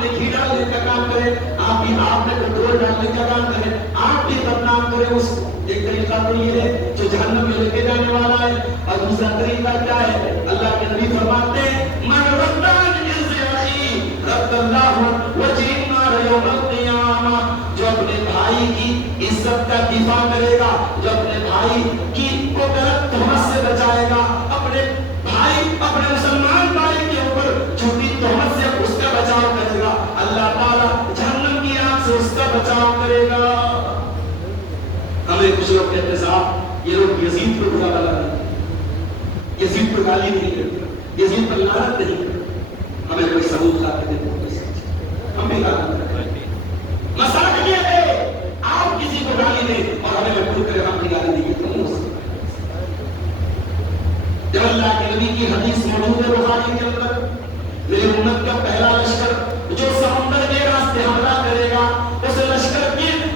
آپ نے گھی ڈالنے کا کام کرے، آپ نے پیٹرول ڈالنے کا کام کرے، آپ بھی بدنام کرے اس کو. ایک طریقہ تو یہ ہے جو جہنم میں لے کے جانے والا ہے. اور دوسرا طریقہ کیا ہے؟ اللہ کے نبی فرماتے ہیں من ردان عزی رد اللہ وجہ النار یوم القیامہ، جو اپنے بھائی کی عزت کا دفاع کرے گا، جو اپنے بھائی کی کو غلط تہمت سے بچائے گا، اپنے بھائی اپنے مسلمان بھائی کے اوپر جھوٹی تہمت سے اس کا بچاؤ کرے گا، اللہ تعالیٰ جہنم کی آگ سے اس کا بچاؤ کرے گا. ہمیں کچھ لوگ کہتے صاحب یہ لوگ یزید کو برا بلا نہیں، یزید کو گالی نہیں کرتے، یزید پر لعنت نہیں کرتے. ہمیں کوئی ثبوت لا کے دے، ہم بھی لعنت کرتے ہیں. مسئلہ یہ ہے آپ کسی کو گالی دیں اور ہمیں مجبور کرے ہم کی گالی دیں، تو نہیں ہو سکتا. جب اللہ کے نبی کی حدیث موجود ہے بخاری کے اندر، میری امت کا پہلا لشکر جو سمندر کے راستے حملہ کرے گا، اس لشکر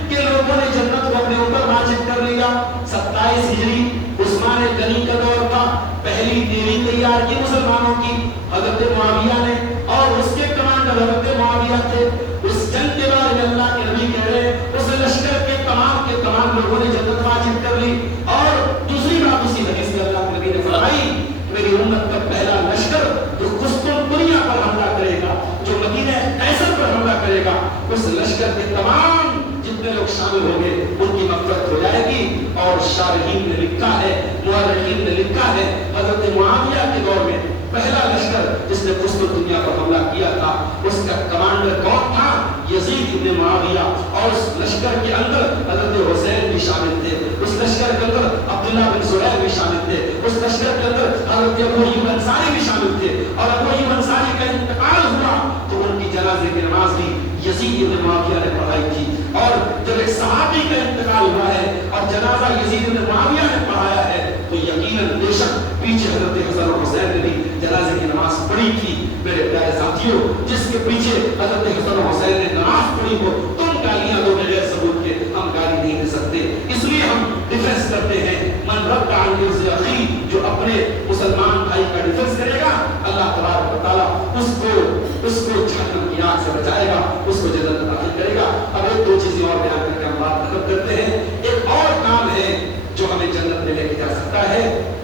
کے لوگوں نے جنت کو اپنے اوپر واجب کر لیا. 27 ہجری عثمان غنی کا دور تھا. پہلی دیوی تیار کی مسلمانوں کی حضرت معاویہ نے، اور اس کے کمانڈر حضرت معاویہ تھے. اس جنگ کے بارے میں اللہ کے نبی کہہ رہے ہیں اس لشکر کے تمام لوگوں نے جنت واجب کر لی. اور دوسری بات اسی حدیث میں اللہ کے نبی نے فرمائی میری امت کا پہلا لشکر جو قسطنطنیہ پر حملہ کرے گا، جو مدینہ قیصر پر حملہ کرے گا، اس لشکر کے تمام جتنے لوگ شامل ہوں گے ان کی مغفرت ہو جائے گی. اور شارحین نے لکھا ہے، مورخین نے لکھا ہے حضرت معاویہ کے دور میں پہلا لشکر جس نے قسطنطنیہ پر حملہ کیا تھا اس کا کمانڈر کون تھا؟ یزید ابن معاویہ. اور اس لشکر کے اندر حضرت حسین بھی شامل تھے، اس لشکر کے اندر عبداللہ بن زبیر بھی شامل تھے، اس لشکر کے اندر حضرت ابو ایوب انصاری بھی شامل تھے. اور ابو ایوب انصاری کا انتقال ہوا تو ان کی جنازے کی نماز بھی یزید ابن معاویہ نے پڑھائی تھی. اور جب ایک صحابی کا انتقال ہوا ہے اور جنازہ یزید ابن معاویہ نے پڑھایا ہے تو یقیناً بے شک پیچھے حضرت حسن اور حسین نے بھی جنازے کی نماز پڑھی تھی. میرے پیارے ساتھیوں، جس کے پیچھے حضرت حسن اور حسین نے نماز پڑھی ہو تم گالیاں دو بغیر ثبوت کے، ہم گالی نہیں دے سکتے. اس لیے ہم ڈیفنس کرتے ہیں. من رد عن عرض اخی، جو اپنے مسلمان بھائی کا ڈیفنس کرے گا اللہ تبارک و تعالیٰ اس کو جہنم کی آگ سے بچائے گا، اس کو جنت میں داخل کرے گا. اب ایک دو چیزیں اور بیان کر کے ہم بات ختم کرتے ہیں. ایک اور کام ہے جو ہمیں جنت میں لے کے جا سکتا ہے،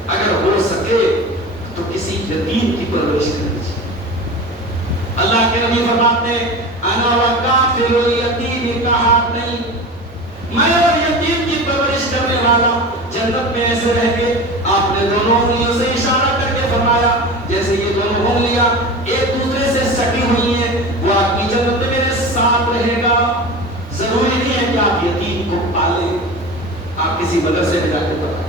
اگر ہو سکے تو کسی یتیم کی پرورش کرنی چاہیے. اللہ کے نبی فرماتے ہیں انا وکافل الیتیم کہاتین، میں اور یتیم کی پرورش کرنے والا جنت میں ایسے رہیں گے. آپ نے دونوں انگلیوں سے اشارہ کر کے فرمایا جیسے یہ دونوں انگلیاں ایک دوسرے سے سٹی ہوئی ہیں وہ آپ کی جنت میں میرے ساتھ رہے گا. ضروری نہیں ہے کہ آپ یتیم کو پالیں، آپ کسی مدرسے میں جا کے پڑھائیں.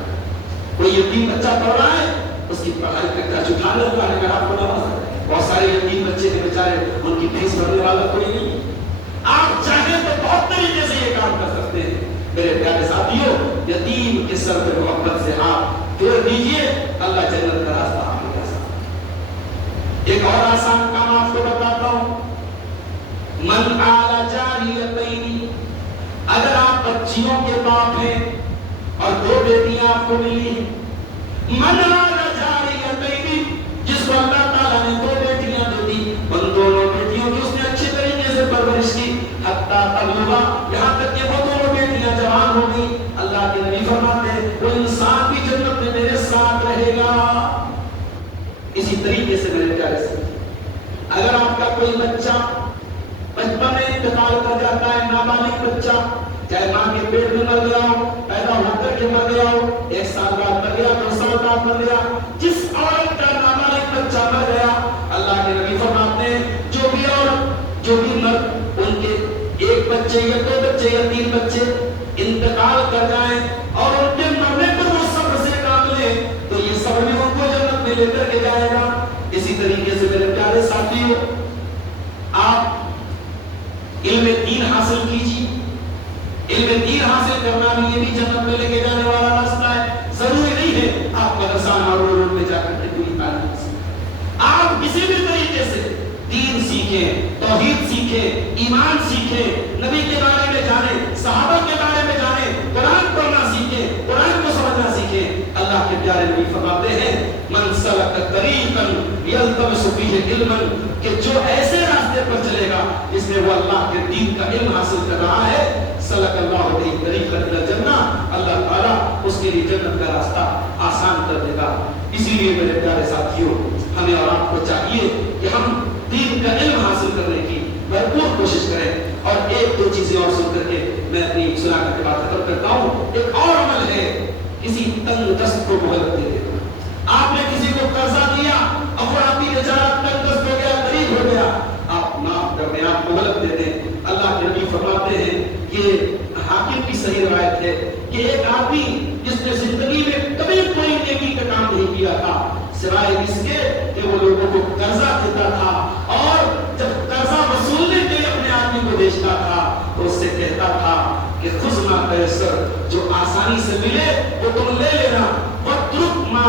کوئی یتیم بچہ پڑھ رہا ہے اس کی پڑھائی کا خرچ اٹھا لیتا ہے، اگر آپ کو نہ ہو. بہت سارے یتیم بچے ہیں بیچارے، ان کی فیس بھرنے والا کوئی نہیں. آپ چاہیں تو بہت طریقے سے یہ کام کر سکتے ہیں. میرے پیارے ساتھیوں، یتیم کے سر پہ محبت سے ہاتھ پھیر دیجئے، اللہ جنت کا راستہ آپ کے ساتھ. ایک اور آسان کام آپ کو بتاتا ہوں. من آل جاریتین، اگر آپ بچیوں کے باپ ہیں اور دو بیٹیاں آپ کو ملی ہیں، من آل جاریتین، جس کو اللہ تعالیٰ نے دو بیٹیاں دے دی، ان دونوں بیٹیوں کی اس نے اچھے طریقے سے پرورش کی حتیٰ تبلغا، یہاں تک کہ وہ دونوں بیٹیاں جوان ہو گئی. اللہ کے نبی فرماتے ہیں وہ انسان بھی جنت میں میرے ساتھ رہے گا. اسی طریقے سے میرے پیارے سے اگر آپ کا کوئی بچہ بچپن میں انتقال کر جاتا ہے، نابالغ بچہ، چاہے ماں کے پیٹ میں مر گیا ہو، پیدا ہو کر کے مر گیا ہو، 1 سال بعد مر گیا، 2 سال بعد مر گیا، جس عورت کا نابالغ بچہ مر گیا، اللہ کے نبی فرماتے ہیں جو بھی عورت جو بھی مرد ان کے ایک بچے یا 2 بچے یا 3 بچے انتقال کر جائیں اور ان کے مرنے پر وہ صبر سے کام لے تو یہ صبر بھی ان کو جنت میں لے کر کے جائے گا. اسی طریقے سے میرے پیارے ساتھیوں، آپ علم دین حاصل کیجیے. علم دین حاصل کرنا بھی یہ بھی جنت میں لے کے جانے والا راستہ ہے. ضروری نہیں ہے آپ مدرسہ اور میں جا کر کے کوئی تعلیم حاصل کریں. آپ کسی بھی طریقے سے دین سیکھیں، توحید سیکھیں، ایمان سیکھیں، نبی کے بارے میں جانیں، صحابہ کے بارے میں جانیں، قرآن پڑھنا سیکھیں، قرآن کو سمجھنا سیکھیں. اللہ کے پیارے نبی فرماتے ہیں من سلک طریقا یلتمس فیہ علما، کہ جو ایسے راستے پر چلے گا جس میں وہ اللہ کے دین کا علم حاصل کر رہا ہے، سلک اللہ بہ طریقا الی الجنہ، اللہ تعالیٰ اس کے لیے جنت کا راستہ آسان کر دے گا۔ اسی لیے میرے پیارے ساتھیوں، ہمیں اور آپ کو چاہیے کہ ہم دین کا علم حاصل کرنے کی بھرپور کوشش کریں۔ اور ایک دو چیزیں اور سن کر کے میں اپنی سنانے کے بعد ختم کرتا ہوں۔ ایک اور عمل ہے کسی تنگ دست کو مہلت دے دینا۔ آپ نے کسی کو قرضہ دیا، افرادی بیچارہ تنگ دست ہو گیا، غریب ہو گیا، آپ معاف کر دیں، آپ مہلت دے دیں۔ اللہ کے نبی فرماتے ہیں کہ حاکم کی صحیح روایت ہے کہ ایک آدمی جس نے زندگی میں کبھی کوئی نیکی کا کام نہیں کیا تھا سوائے اس کے کہ وہ لوگوں کو قرضہ دیتا تھا، اور جب قرضہ وصولنے کے لیے اپنے آدمی کو بھیجتا تھا تو اس سے کہتا تھا کہ خذ ما تیسر، جو آسانی سے ملے وہ تم لے لینا، واترک ما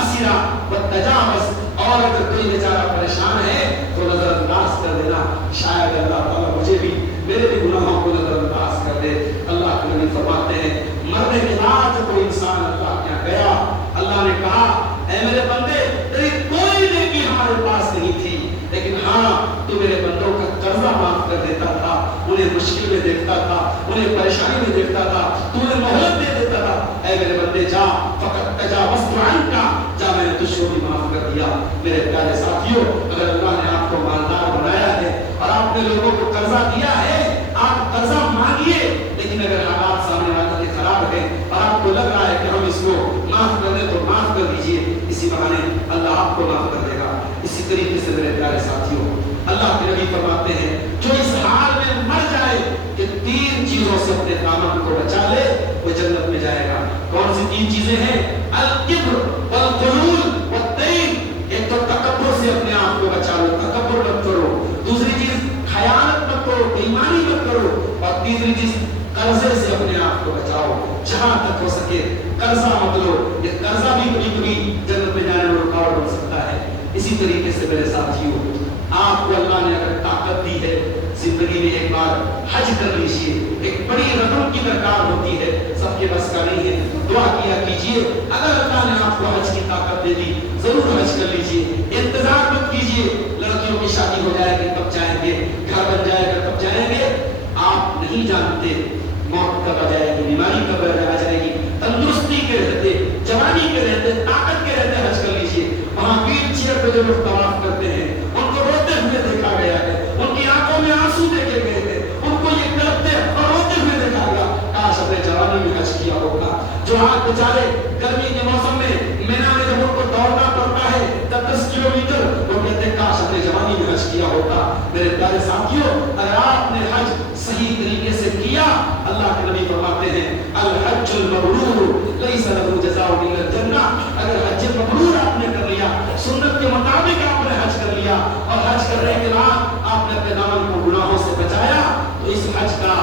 اسرا وتجاوز، اور اگر کوئی بیچارہ پریشان ہے تو نظر انداز کر دینا، شاید اللہ تعالیٰ مجھے بھی میرے بھی گناہوں کو نظر انداز کر دے۔ اللہ کے نبی فرماتے ہیں مرنے کے بعد جب کوئی انسان اللہ کے یہاں گیا، اللہ نے کہا اے میرے بندے تیری کوئی نیکی ہمارے پاس نہیں تھی، لیکن ہاں تو میرے بندوں کا قرضہ معاف کر دیتا تھا، انہیں مشکل میں دیکھتا تھا، انہیں پریشانی میں دیکھتا تھا، تو انہیں مہلت دے دیتا تھا۔ اے میرے بندے جا، فقط تجاوزت عنک، جا میں نے تجھ کو بھی معاف کر دیا۔ میرے پیارے ساتھیوں، اگر اللہ نے آپ کو مالدار بنایا ہے اور آپ نے لوگوں کو قرضہ دیا ہے، آپ قرضہ مانگیے، لیکن اگر حالات سامنے والے کے خراب ہے اور آپ کو لگ رہا ہے کہ ہم اس کو معاف کر دیں تو معاف کر دیجیے، اسی بہانے اللہ آپ کو معاف کر دے گا۔ اسی طریقے سے میرے پیارے ساتھیوں، اللہ کے نبی فرماتے ہیں جو اس حال میں مر جائے کہ تین چیزوں سے اپنے دامن کو بچا لے وہ جنت میں جائے گا۔ کون سی تین چیزیں ہیں؟ الکبر والغرور والدین، ایک تو تکبر سے اپنے آپ کو بچا لو، تکبر مت کرو، دوسری چیز خیانت مت کرو، بےایمانی مت کرو، اور تیسری چیز قرضے سے اپنے آپ کو بچاؤ، جہاں تک ہو سکے قرضہ مت لو۔ یہ قرضہ بھی کبھی کبھی جنت میں جانے میں رکاوٹ بن سکتا ہے۔ اسی طریقے سے میرے ساتھیوں، آپ کو اللہ نے اگر طاقت دی ہے زندگی میں ایک بار حج کر لیجئے، ایک بڑی رقم کی درکار ہوتی ہے، سب کے بس کا نہیں ہے، دعا کیا کیجئے، اگر اللہ نے آپ کو حج کی طاقت دے دی ضرور حج کر لیجئے، انتظار مت کیجئے لڑکیوں کی شادی ہو جائے گی تب جائیں گے، گھر بن جائے گا تب جائیں گے، آپ نہیں جانتے موت کب آ جائے گی، بیماری کب آ جائے گی، تندرستی کے رہتے، جوانی کے رہتے، طاقت کے رہتے حج کر لیجئے۔ وہاں ویل چیئر پہ جو لوگ طواف کرتے ہیں ان کو روتے ہوئے دیکھا گیا ہے، ان کی آنکھوں میں آنسو دیکھے گئے تھے، ان کو یہ تڑپتے اور روتے ہوئے دیکھا گیا۔ کاش اپنے جوانی میں حج کیا ہوگا۔ جو آج بیچارے گرمی کے موسم میں مینا میں جب ان کو دوڑنا پڑتا ہے 10 کلومیٹر، وہ کہتے ہیں کاش اپنے جوانی میں حج کیا ہوتا۔ میرے پیارے ساتھیوں، اگر آپ نے حج صحیح طریقے سے کیا، اللہ کے نبی فرماتے ہیں الحج المبرور لیس له جزاء الا الجنہ، اگر حج مبرور آپ نے کر لیا، سنت کے مطابق آپ نے حج کر لیا اور حج کرنے کے بعد آپ نے اپنے دامن کو گناہوں سے بچایا، تو اس حج کا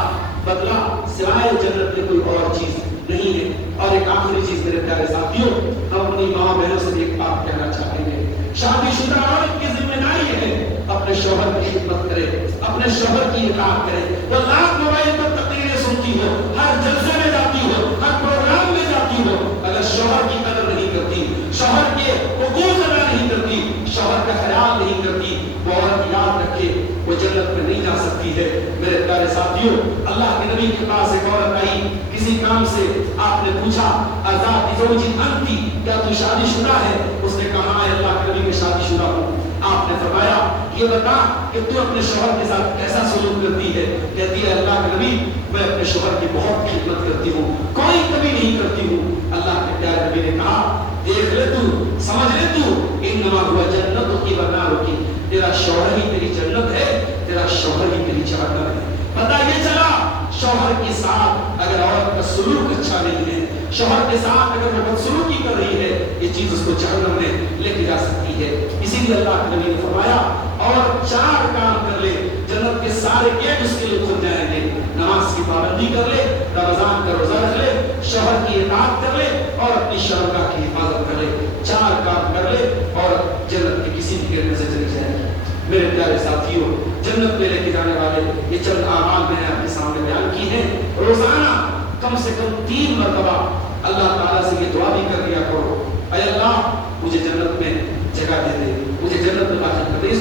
بدلہ سوائے جنت میں کوئی اور چیز نہیں ہے۔ اور ایک آخری چیز میرے پیارے ساتھیوں، ہم اپنی ماں بہنوں سے ایک بات کہنا چاہیں گے، شادی شدہ عورت کی ذمہ داری ہے اپنے شوہر کی خدمت کرے، اپنے شوہر کی اطاعت کرے۔ وہ لاکھ موبائل پر تقریریں سنتی ہو، ہر جلسے میں جاتی ہو، ہر پروگرام میں جاتی ہو، اگر شوہر کی قدر نہیں کرتی، شوہر کے حقوق ادا نہیں کرتی، شوہر کا خیال نہیں کرتی، وہ عورت یاد رکھے وہ جنت میں نہیں جا سکتی ہے۔ میرے پیارے ساتھیوں، اللہ کے نبی کے پاس ایک عورت آئی کسی کام سے، آپ نے پوچھا ازاد زوج انتی، کیا تو شادی شدہ ہے؟ اس نے کہا ہے اللہ کے نبی میں شادی شدہ ہوں۔ آپ نے فرمایا یہ بتا کہ تو اپنے شوہر کے ساتھ کیسا سلوک کرتی ہے؟ کہتی ہے اللہ کے نبی میں اپنے شوہر کی بہت خدمت کرتی ہوں، کوئی کبھی نہیں کرتی ہوں۔ اللہ کے پیارے نبی نے کہا دیکھ لے تو، سمجھ لے تو، انما هو جنت کی بنار کی، تیرا شوہر ہی تیری جنت ہے، تیرا شوہر ہی تیری جہنم ہے۔ پتہ یہ چلا شوہر کے ساتھ اگر عورت کا سلوک اچھا نہیں ہے، شوہر کے ساتھ اگر وہ بدسلوکی کر رہی ہے، یہ چیز اس کو جہنم میں لے کے جا سکتی ہے۔ اسی لیے اللہ کے نبی نے فرمایا اور 4 کام کر لے جنت کے سارے گیٹ اس کے لیے کھل جائیں گے، نماز کی پابندی کر لے، رمضان کا روزہ رکھ لے، شوہر کی اطاعت کر لے اور اپنی شرمگاہ کی حفاظت کر لے۔ 4 کام کر لے اور جنت کے کسی بھی گیٹ میں سے چلی جائے گی۔ میرے پیارے ساتھیوں، جنت میں لے کے جانے والے یہ چند اعمال میں نے آپ کے سامنے بیان کی ہیں۔ روزانہ کم سے کم 3 مرتبہ اللہ تعالیٰ سے یہ دعا بھی کر دیا کرو، اے اللہ مجھے جنت میں